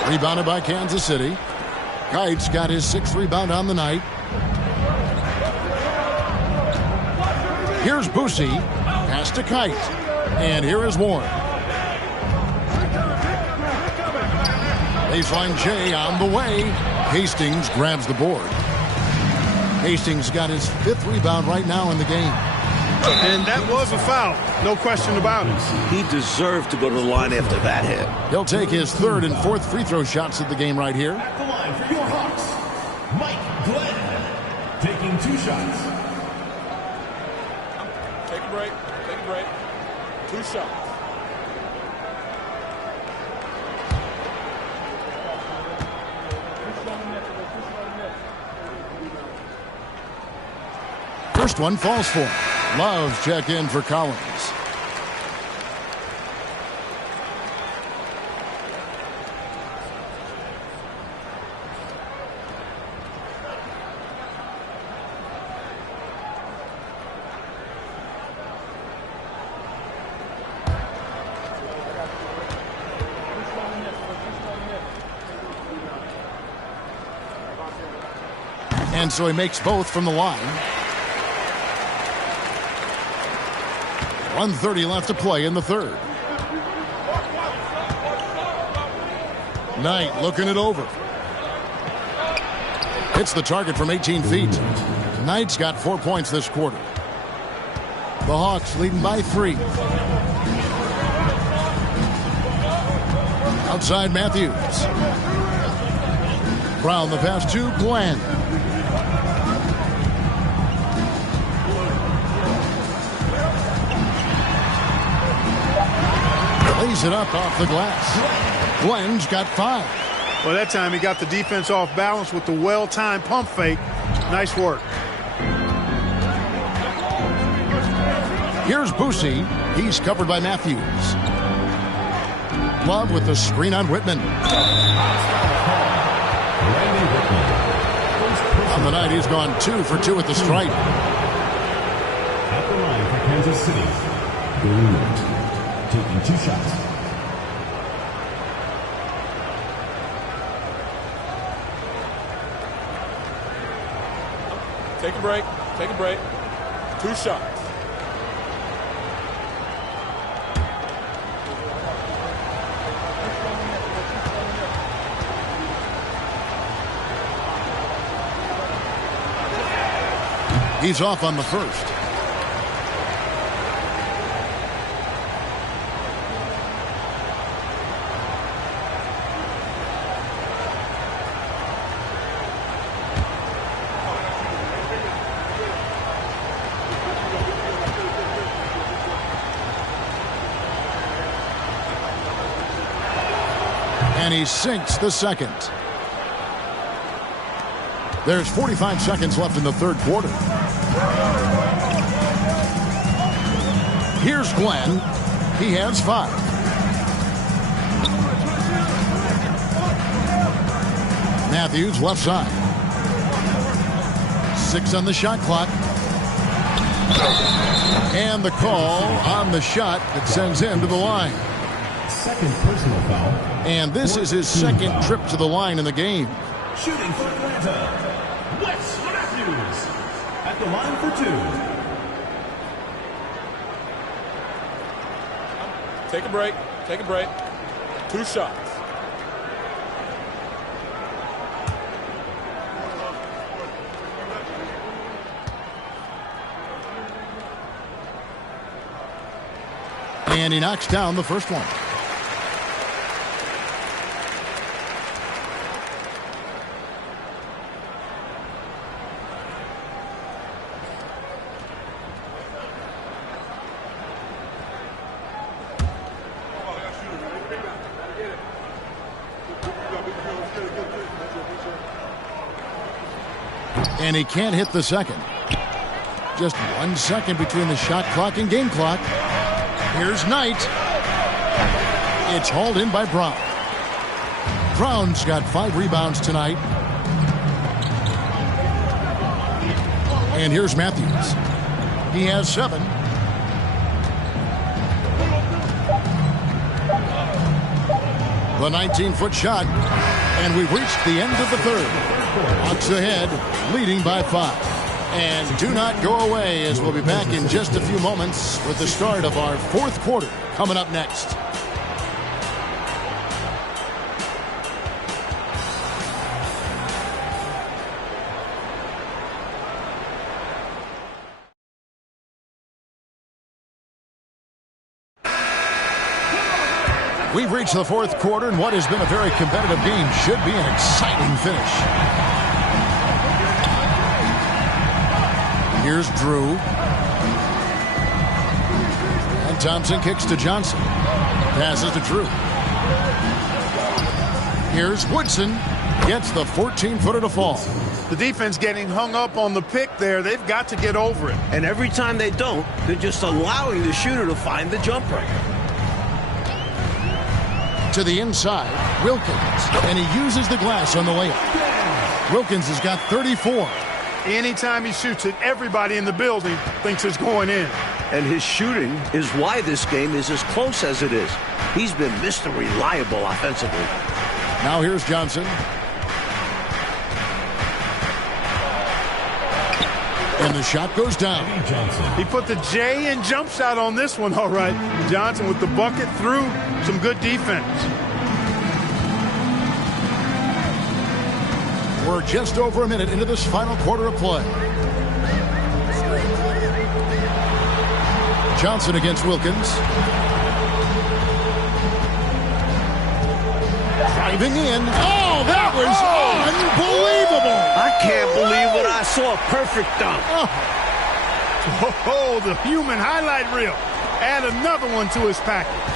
Rebounded by Kansas City. Kite's got his 6th rebound on the night. Here's Boosie. Pass to Kite. And here is Warren. Baseline J on the way. Hastings grabs the board. Hastings got his 5th rebound right now in the game. And that was a foul. No question about it. He deserved to go to the line after that hit. He'll take his 3rd and 4th free throw shots of the game right here. At the line for your Hawks, Mike Glenn, taking 2 shots. Take a break. Take a break. 2 shots. First one falls for him. Love's checked in for Collins. And so he makes both from the line. 1:30 left to play in the 3rd. Knight looking it over. Hits the target from 18 feet. Knight's got 4 points this quarter. The Hawks leading by 3. Outside Matthews. Brown the pass to Glenn. Lays it up off the glass. Glenn's got 5. Well, that time he got the defense off balance with the well-timed pump fake. Nice work. Here's Boosie. He's covered by Matthews. Love with the screen on Whitman. On the night, he's gone 2 for 2 at the stripe. At the line for Kansas City, Billy Knight, taking 2 shots. Take a break. Take a break. 2 shots. He's off on the first. And he sinks the second. There's 45 seconds left in the third quarter. Here's Glenn. He has 5. Matthews left side. 6 on the shot clock. And the call on the shot that sends him to the line. Second personal foul. And this is his second trip to the line in the game. Shooting for Atlanta, Wes Matthews at the line for 2. Take a break. Take a break. 2 shots. And he knocks down the first one. And he can't hit the second. Just 1 second between the shot clock and game clock. Here's Knight. It's hauled in by Brown. Brown's got 5 rebounds tonight. And here's Matthews. He has 7. The 19-foot shot. And we've reached the end of the third. Hawks ahead, leading by 5. And do not go away, as we'll be back in just a few moments with the start of our fourth quarter coming up next. We've reached the fourth quarter, and what has been a very competitive game should be an exciting finish. Here's Drew. And Thompson kicks to Johnson. Passes to Drew. Here's Woodson. Gets the 14-footer to fall. The defense getting hung up on the pick there. They've got to get over it. And every time they don't, they're just allowing the shooter to find the jumper. To the inside, Wilkins. And he uses the glass on the layup. Wilkins has got 34. Anytime he shoots it, everybody in the building thinks it's going in. And his shooting is why this game is as close as it is. He's been Mr. Reliable offensively. Now here's Johnson. And the shot goes down. He put the J in jump shot on this one, all right. Johnson with the bucket through. Some good defense. We're just over a minute into this final quarter of play. Johnson against Wilkins. Driving in. Oh, that was unbelievable. I can't believe what I saw. Perfect dunk. Oh, the human highlight reel. Add another one to his package.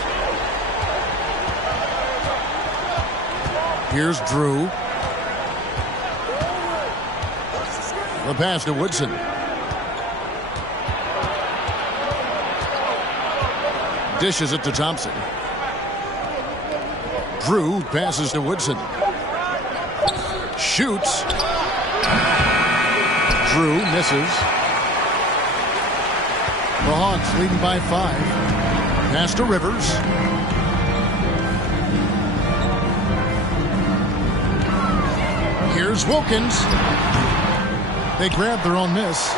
Here's Drew. The pass to Woodson. Dishes it to Thompson. Drew passes to Woodson. Shoots. Drew misses. The Hawks leading by 5. Pass to Rivers. Here's Wilkins. They grab their own miss.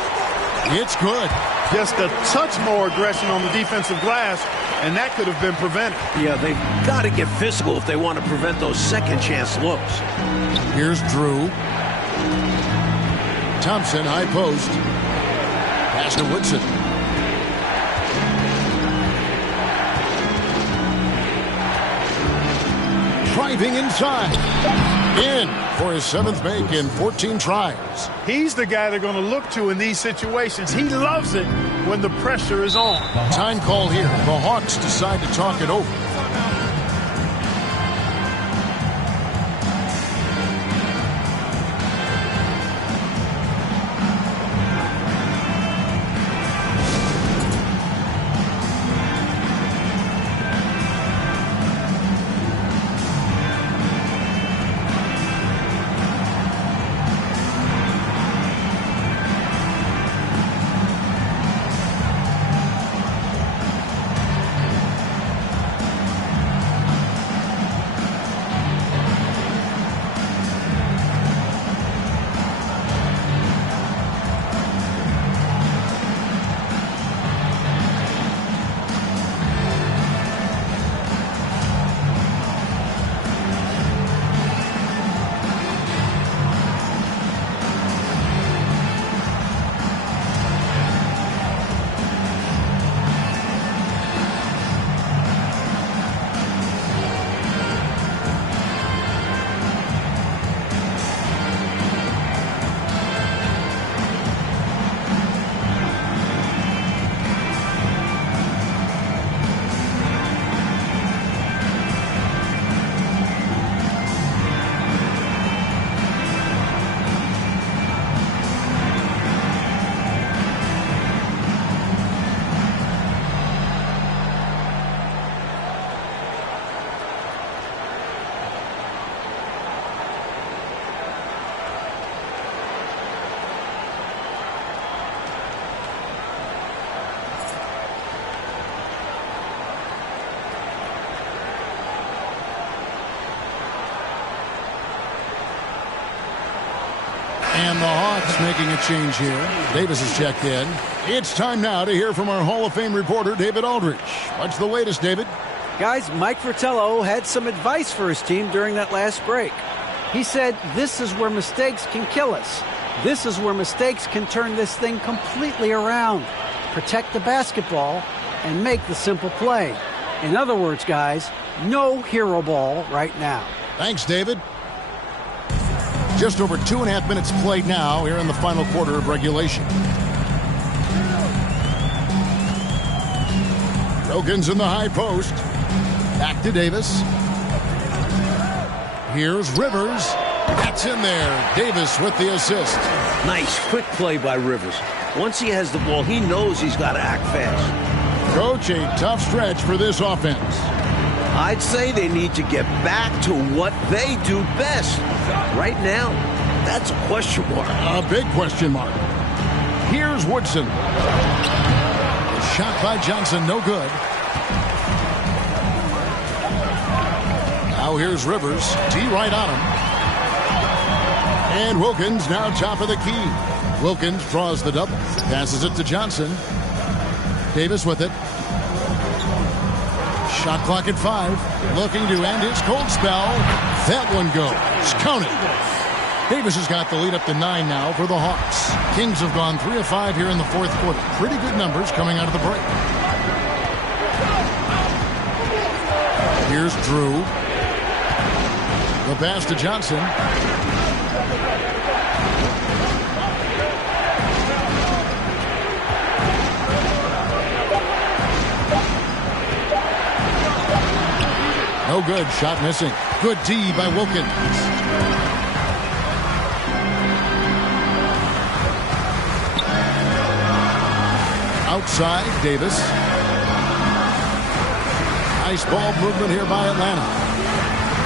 It's good. Just a touch more aggression on the defensive glass, and that could have been prevented. Yeah, they've got to get physical if they want to prevent those second chance looks. Here's Drew. Thompson, high post. Pass to Woodson. Driving inside. In for his 7th make in 14 tries. He's the guy they're going to look to in these situations. He loves it when the pressure is on. Time call here. The Hawks decide to talk it over. And the Hawks making a change here. Davis is checked in. It's time now to hear from our Hall of Fame reporter, David Aldrich. What's the latest, David? Guys, Mike Fratello had some advice for his team during that last break. He said, this is where mistakes can kill us. This is where mistakes can turn this thing completely around. Protect the basketball and make the simple play. In other words, guys, no hero ball right now. Thanks, David. Just over 2.5 minutes played now here in the final quarter of regulation. Wilkins in the high post. Back to Davis. Here's Rivers. That's in there. Davis with the assist. Nice, quick play by Rivers. Once he has the ball, he knows he's got to act fast. Coach, a tough stretch for this offense. I'd say they need to get back to what they do best. Right now, that's a question mark. A big question mark. Here's Woodson. Shot by Johnson, no good. Now here's Rivers. T right on him. And Wilkins now top of the key. Wilkins draws the double. Passes it to Johnson. Davis with it. Shot clock at 5. Looking to end his cold spell. That one goes. Count it. Davis has got the lead up to 9 now for the Hawks. Kings have gone 3 of 5 here in the fourth quarter. Pretty good numbers coming out of the break. Here's Drew. The pass to Johnson. No good. Shot missing. Good D by Wilkins. Outside, Davis. Nice ball movement here by Atlanta.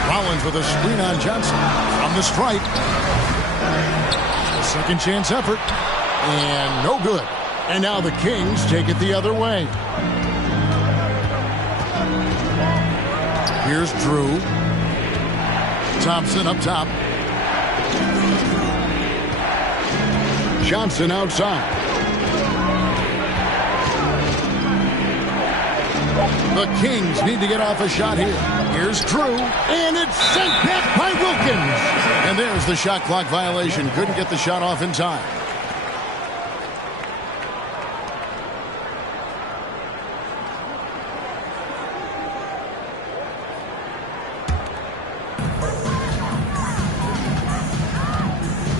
Rollins with a screen on Johnson. From the stripe. A second chance effort. And no good. And now the Kings take it the other way. Here's Drew. Thompson up top. Johnson outside. The Kings need to get off a shot here. Here's Drew, and it's sent back by Wilkins. And there's the shot clock violation. Couldn't get the shot off in time.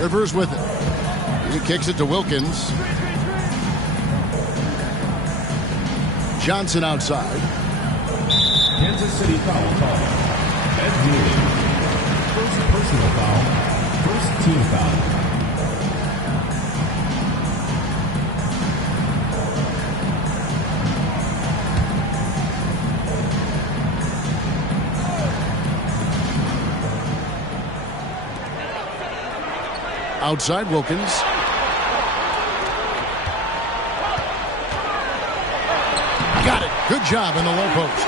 Rivers with it. He kicks it to Wilkins. Johnson outside. Kansas City foul call. Ed Dooley. First personal foul. First team foul. Outside Wilkins. Got it. Good job in the low post.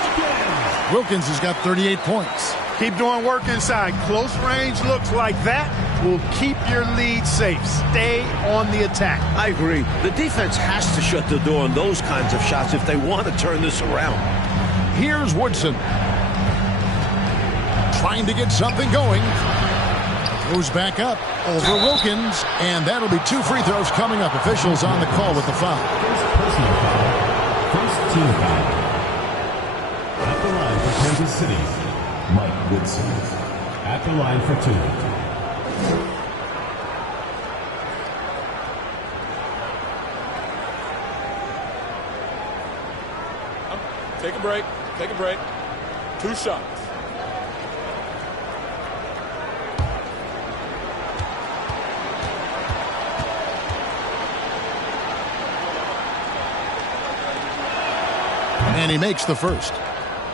Wilkins has got 38 points. Keep doing work inside. Close range looks like that will keep your lead safe. Stay on the attack. I agree. The defense has to shut the door on those kinds of shots if they want to turn this around. Here's Woodson. Trying to get something going. Goes back up over Wilkins, and that'll be 2 free throws coming up. Officials on the call with the foul. First personal foul. First team foul. At the line for Kansas City, Mike Woodson. At the line for 2. Take a break. Take a break. 2 shots. And he makes the first.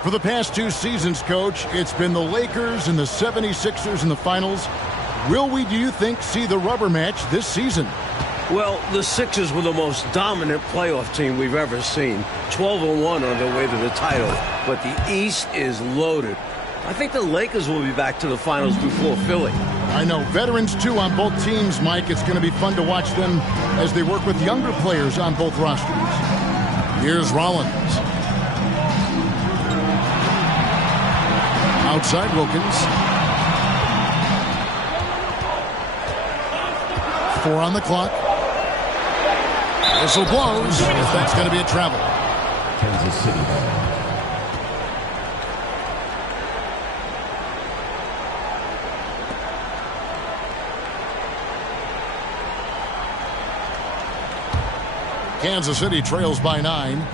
For the past 2 seasons, Coach, it's been the Lakers and the 76ers in the finals. Will we, do you think, see the rubber match this season? Well, the Sixers were the most dominant playoff team we've ever seen. 12-1 on their way to the title. But the East is loaded. I think the Lakers will be back to the finals before Philly. I know. Veterans, too, on both teams, Mike. It's going to be fun to watch them as they work with younger players on both rosters. Here's Rollins. Outside Wilkins. 4 on the clock. Whistle blows. That's going to be a travel. Kansas City. Kansas City trails by 9.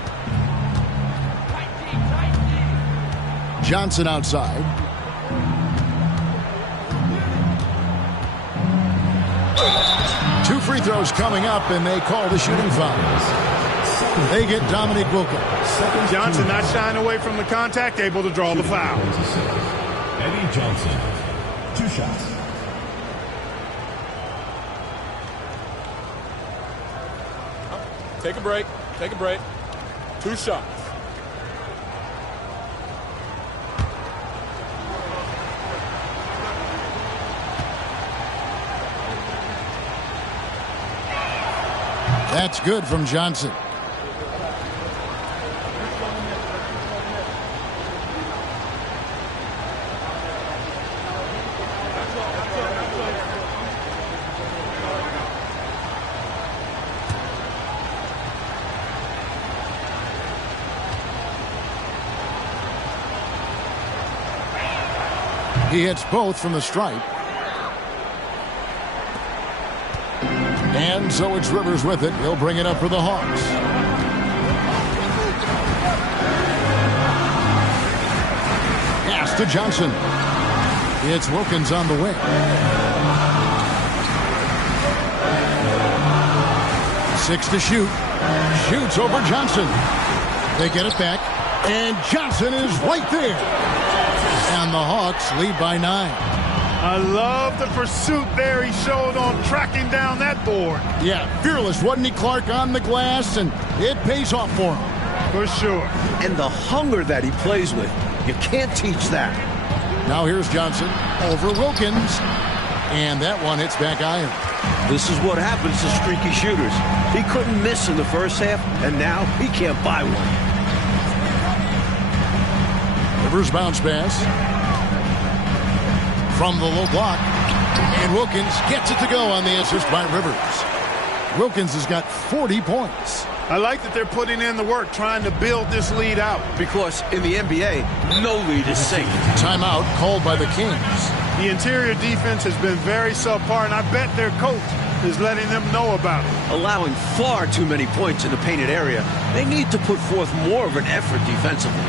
Johnson outside. Two free throws coming up, and they call the shooting foul. They get Dominique Wilkins. Johnson not shying away from the contact, able to draw the foul. Eddie Johnson, 2 shots. Take a break. Take a break. 2 shots. That's good from Johnson. He hits both from the stripe. And so it's Rivers with it. He'll bring it up for the Hawks. Pass to Johnson. It's Wilkins on the wing. Six to shoot. Shoots over Johnson. They get it back. And Johnson is right there. And the Hawks lead by 9. I love the pursuit there he showed on tracking down that board. Yeah, fearless, wasn't he, Clark, on the glass, and it pays off for him. For sure. And the hunger that he plays with, you can't teach that. Now here's Johnson over Wilkins. And that one hits back iron. This is what happens to streaky shooters. He couldn't miss in the first half, and now he can't buy one. Rivers bounce pass. From the low block. And Wilkins gets it to go on the assist by Rivers. Wilkins has got 40 points. I like that they're putting in the work, trying to build this lead out. Because in the NBA, no lead is safe. Timeout called by the Kings. The interior defense has been very subpar, and I bet their coach is letting them know about it. Allowing far too many points in the painted area, they need to put forth more of an effort defensively.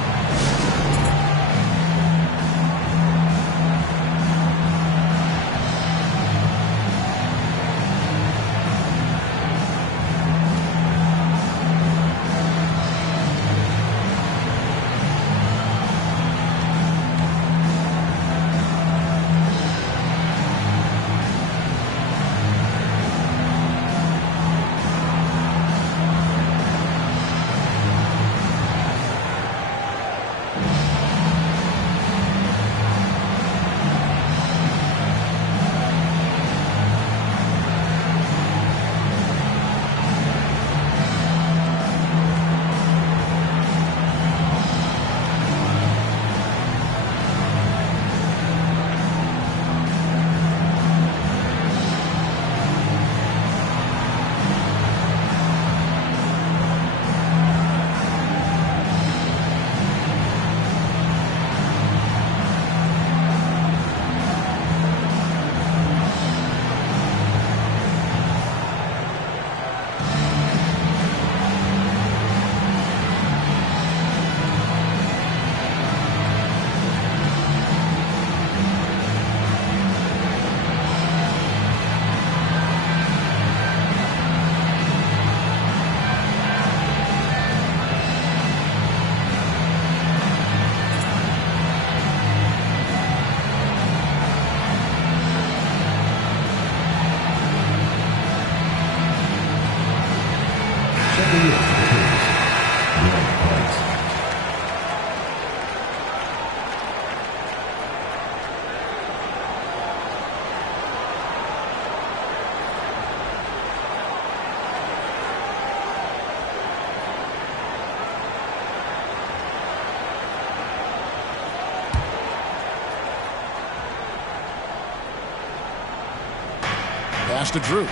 Pass to Drew.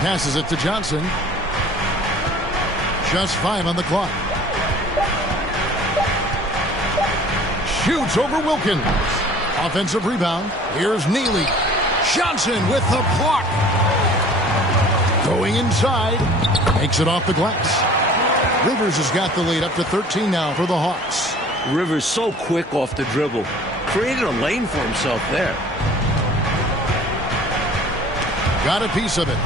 Passes it to Johnson. Just 5 on the clock. Shoots over Wilkins. Offensive rebound. Here's Neely. Johnson with the block. Going inside. Makes it off the glass. Rivers has got the lead up to 13 now for the Hawks. Rivers so quick off the dribble. Created a lane for himself there. Got a piece of it.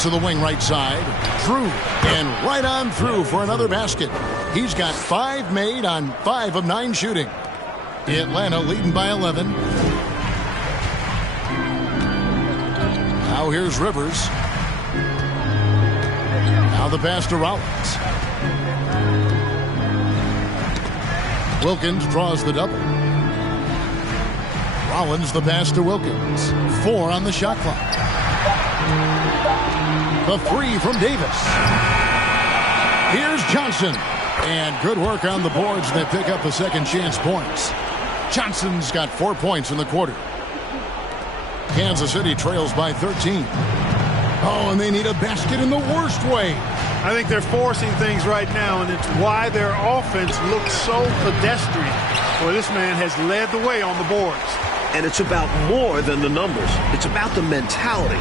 To the wing right side. Drew. And right on through for another basket. He's got 5 made on 5 of 9 shooting. Atlanta leading by 11. Now here's Rivers. Now the pass to Rollins. Wilkins draws the double. Rollins the pass to Wilkins. 4 on the shot clock. The 3 from Davis. Here's Johnson. And good work on the boards. They pick up the second chance points. Johnson's got 4 points in the quarter. Kansas City trails by 13. Oh, and they need a basket in the worst way. I think they're forcing things right now, and it's why their offense looks so pedestrian. Well, this man has led the way on the boards. And it's about more than the numbers. It's about the mentality,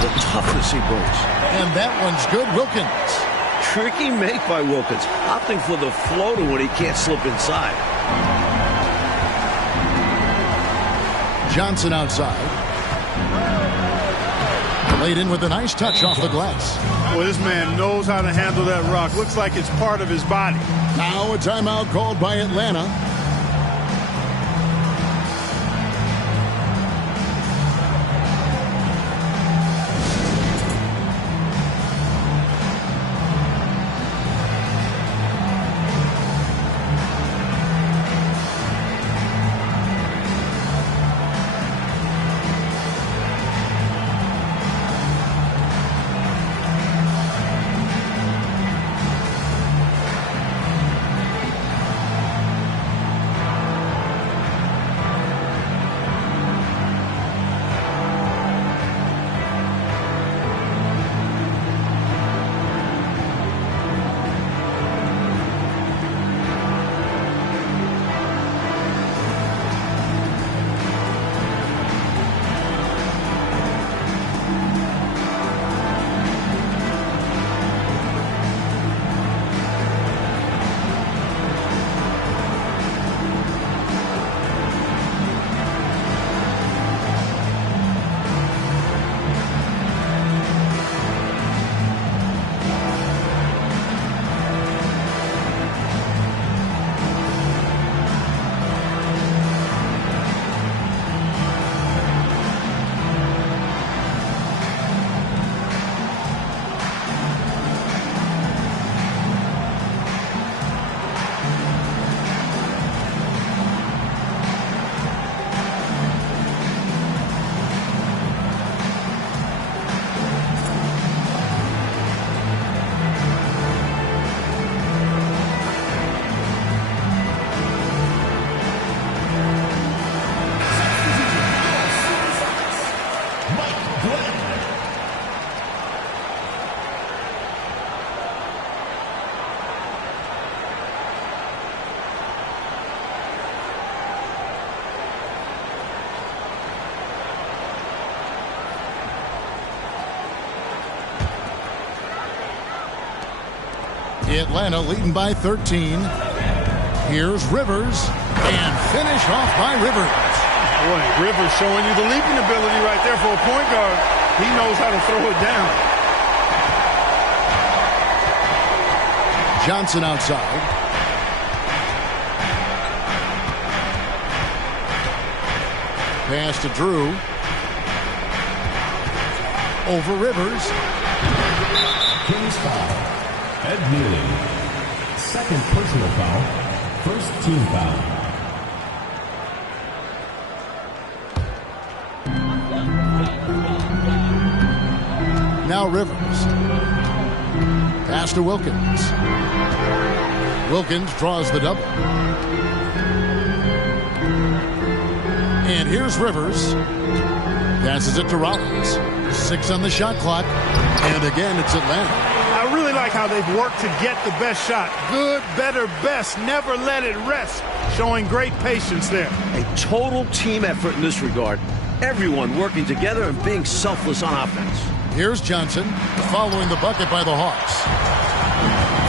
the toughness he brings. And that one's good. Wilkins. Tricky make by Wilkins, opting for the floater when he can't slip inside. Johnson outside. Laid in with a nice touch off the glass. Well, this man knows how to handle that rock. Looks like it's part of his body. Now a timeout called by Atlanta. Atlanta leading by 13. Here's Rivers, and finish off by Rivers. Boy, Rivers showing you the leaping ability right there for a point guard. He knows how to throw it down. Johnson outside. Pass to Drew. Over Rivers. Kings foul. Ed Neely. Second personal foul. First team foul. Now Rivers. Pass to Wilkins. Wilkins draws the double. And here's Rivers. Passes it to Rollins. 6 on the shot clock. And again, it's Atlanta. I really like how they've worked to get the best shot. Good, better, best. Never let it rest. Showing great patience there. A total team effort in this regard. Everyone working together and being selfless on offense. Here's Johnson following the bucket by the Hawks.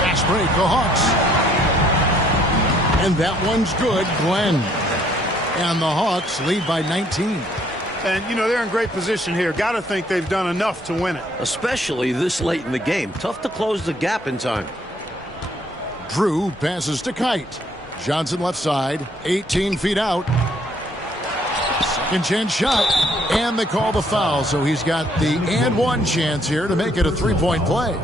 Fast break, the Hawks. And that one's good, Glenn. And the Hawks lead by 19. And, you know, they're in great position here. Got to think they've done enough to win it. Especially this late in the game. Tough to close the gap in time. Drew passes to Kite. Johnson left side, 18 feet out. Second chance shot. And they call the foul, so he's got the and one chance here to make it a three-point play.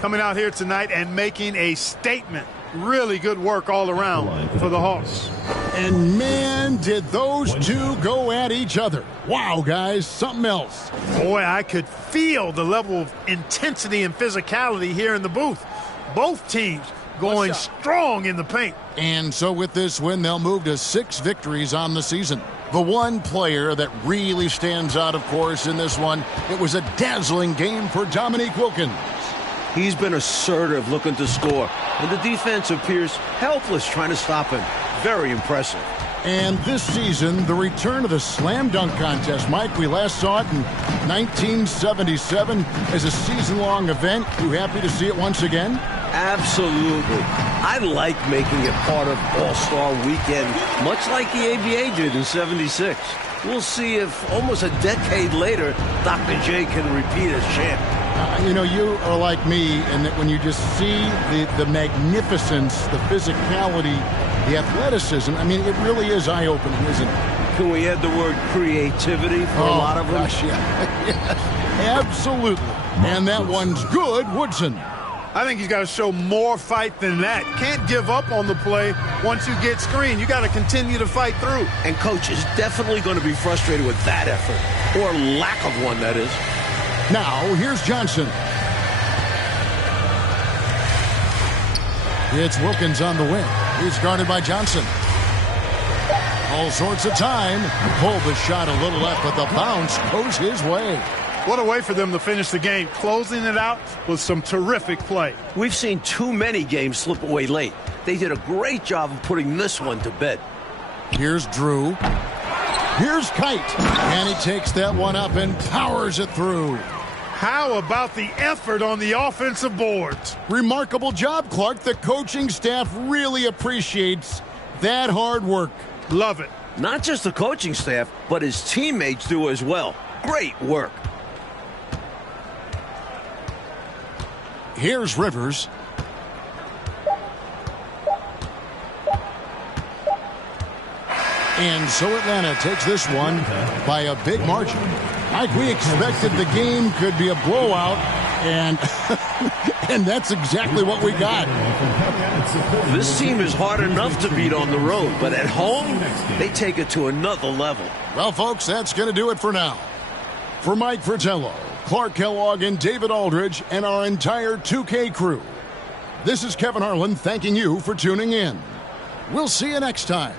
Coming out here tonight and making a statement. Really good work all around for the Hawks. And man, did those two go at each other. Wow, guys, something else. Boy, I could feel the level of intensity and physicality here in the booth. Both teams going strong in the paint. And so with this win, they'll move to 6 victories on the season. The one player that really stands out, of course, in this one, it was a dazzling game for Dominique Wilkins. He's been assertive, looking to score, and the defense appears helpless trying to stop him. Very impressive. And this season, the return of the slam dunk contest. Mike, we last saw it in 1977 as a season-long event. You happy to see it once again? Absolutely. I like making it part of All-Star Weekend, much like the ABA did in '76. We'll see if almost a decade later, Dr. J can repeat as champ. You know, you are like me in that when you just see the magnificence, the physicality, the athleticism, I mean, it really is eye-opening, isn't it? Can we add the word creativity for a lot of them? Gosh, yeah. Yes, absolutely. And that one's good, Woodson. I think he's got to show more fight than that. Can't give up on the play once you get screened. You got to continue to fight through. And coach is definitely going to be frustrated with that effort, or lack of one, that is. Now, here's Johnson. It's Wilkins on the wing. He's guarded by Johnson. All sorts of time. Pulled the shot a little left, but the bounce goes his way. What a way for them to finish the game, closing it out with some terrific play. We've seen too many games slip away late. They did a great job of putting this one to bed. Here's Drew. Here's Kite. And he takes that one up and powers it through. How about the effort on the offensive boards? Remarkable job, Clark. The coaching staff really appreciates that hard work. Love it. Not just the coaching staff, but his teammates do as well. Great work. Here's Rivers. And so Atlanta takes this one by a big margin. Mike, we expected the game could be a blowout, and and that's exactly what we got. This team is hard enough to beat on the road, but at home, they take it to another level. Well, folks, that's going to do it for now. For Mike Fratello, Clark Kellogg, and David Aldridge, and our entire 2K crew, this is Kevin Harlan thanking you for tuning in. We'll see you next time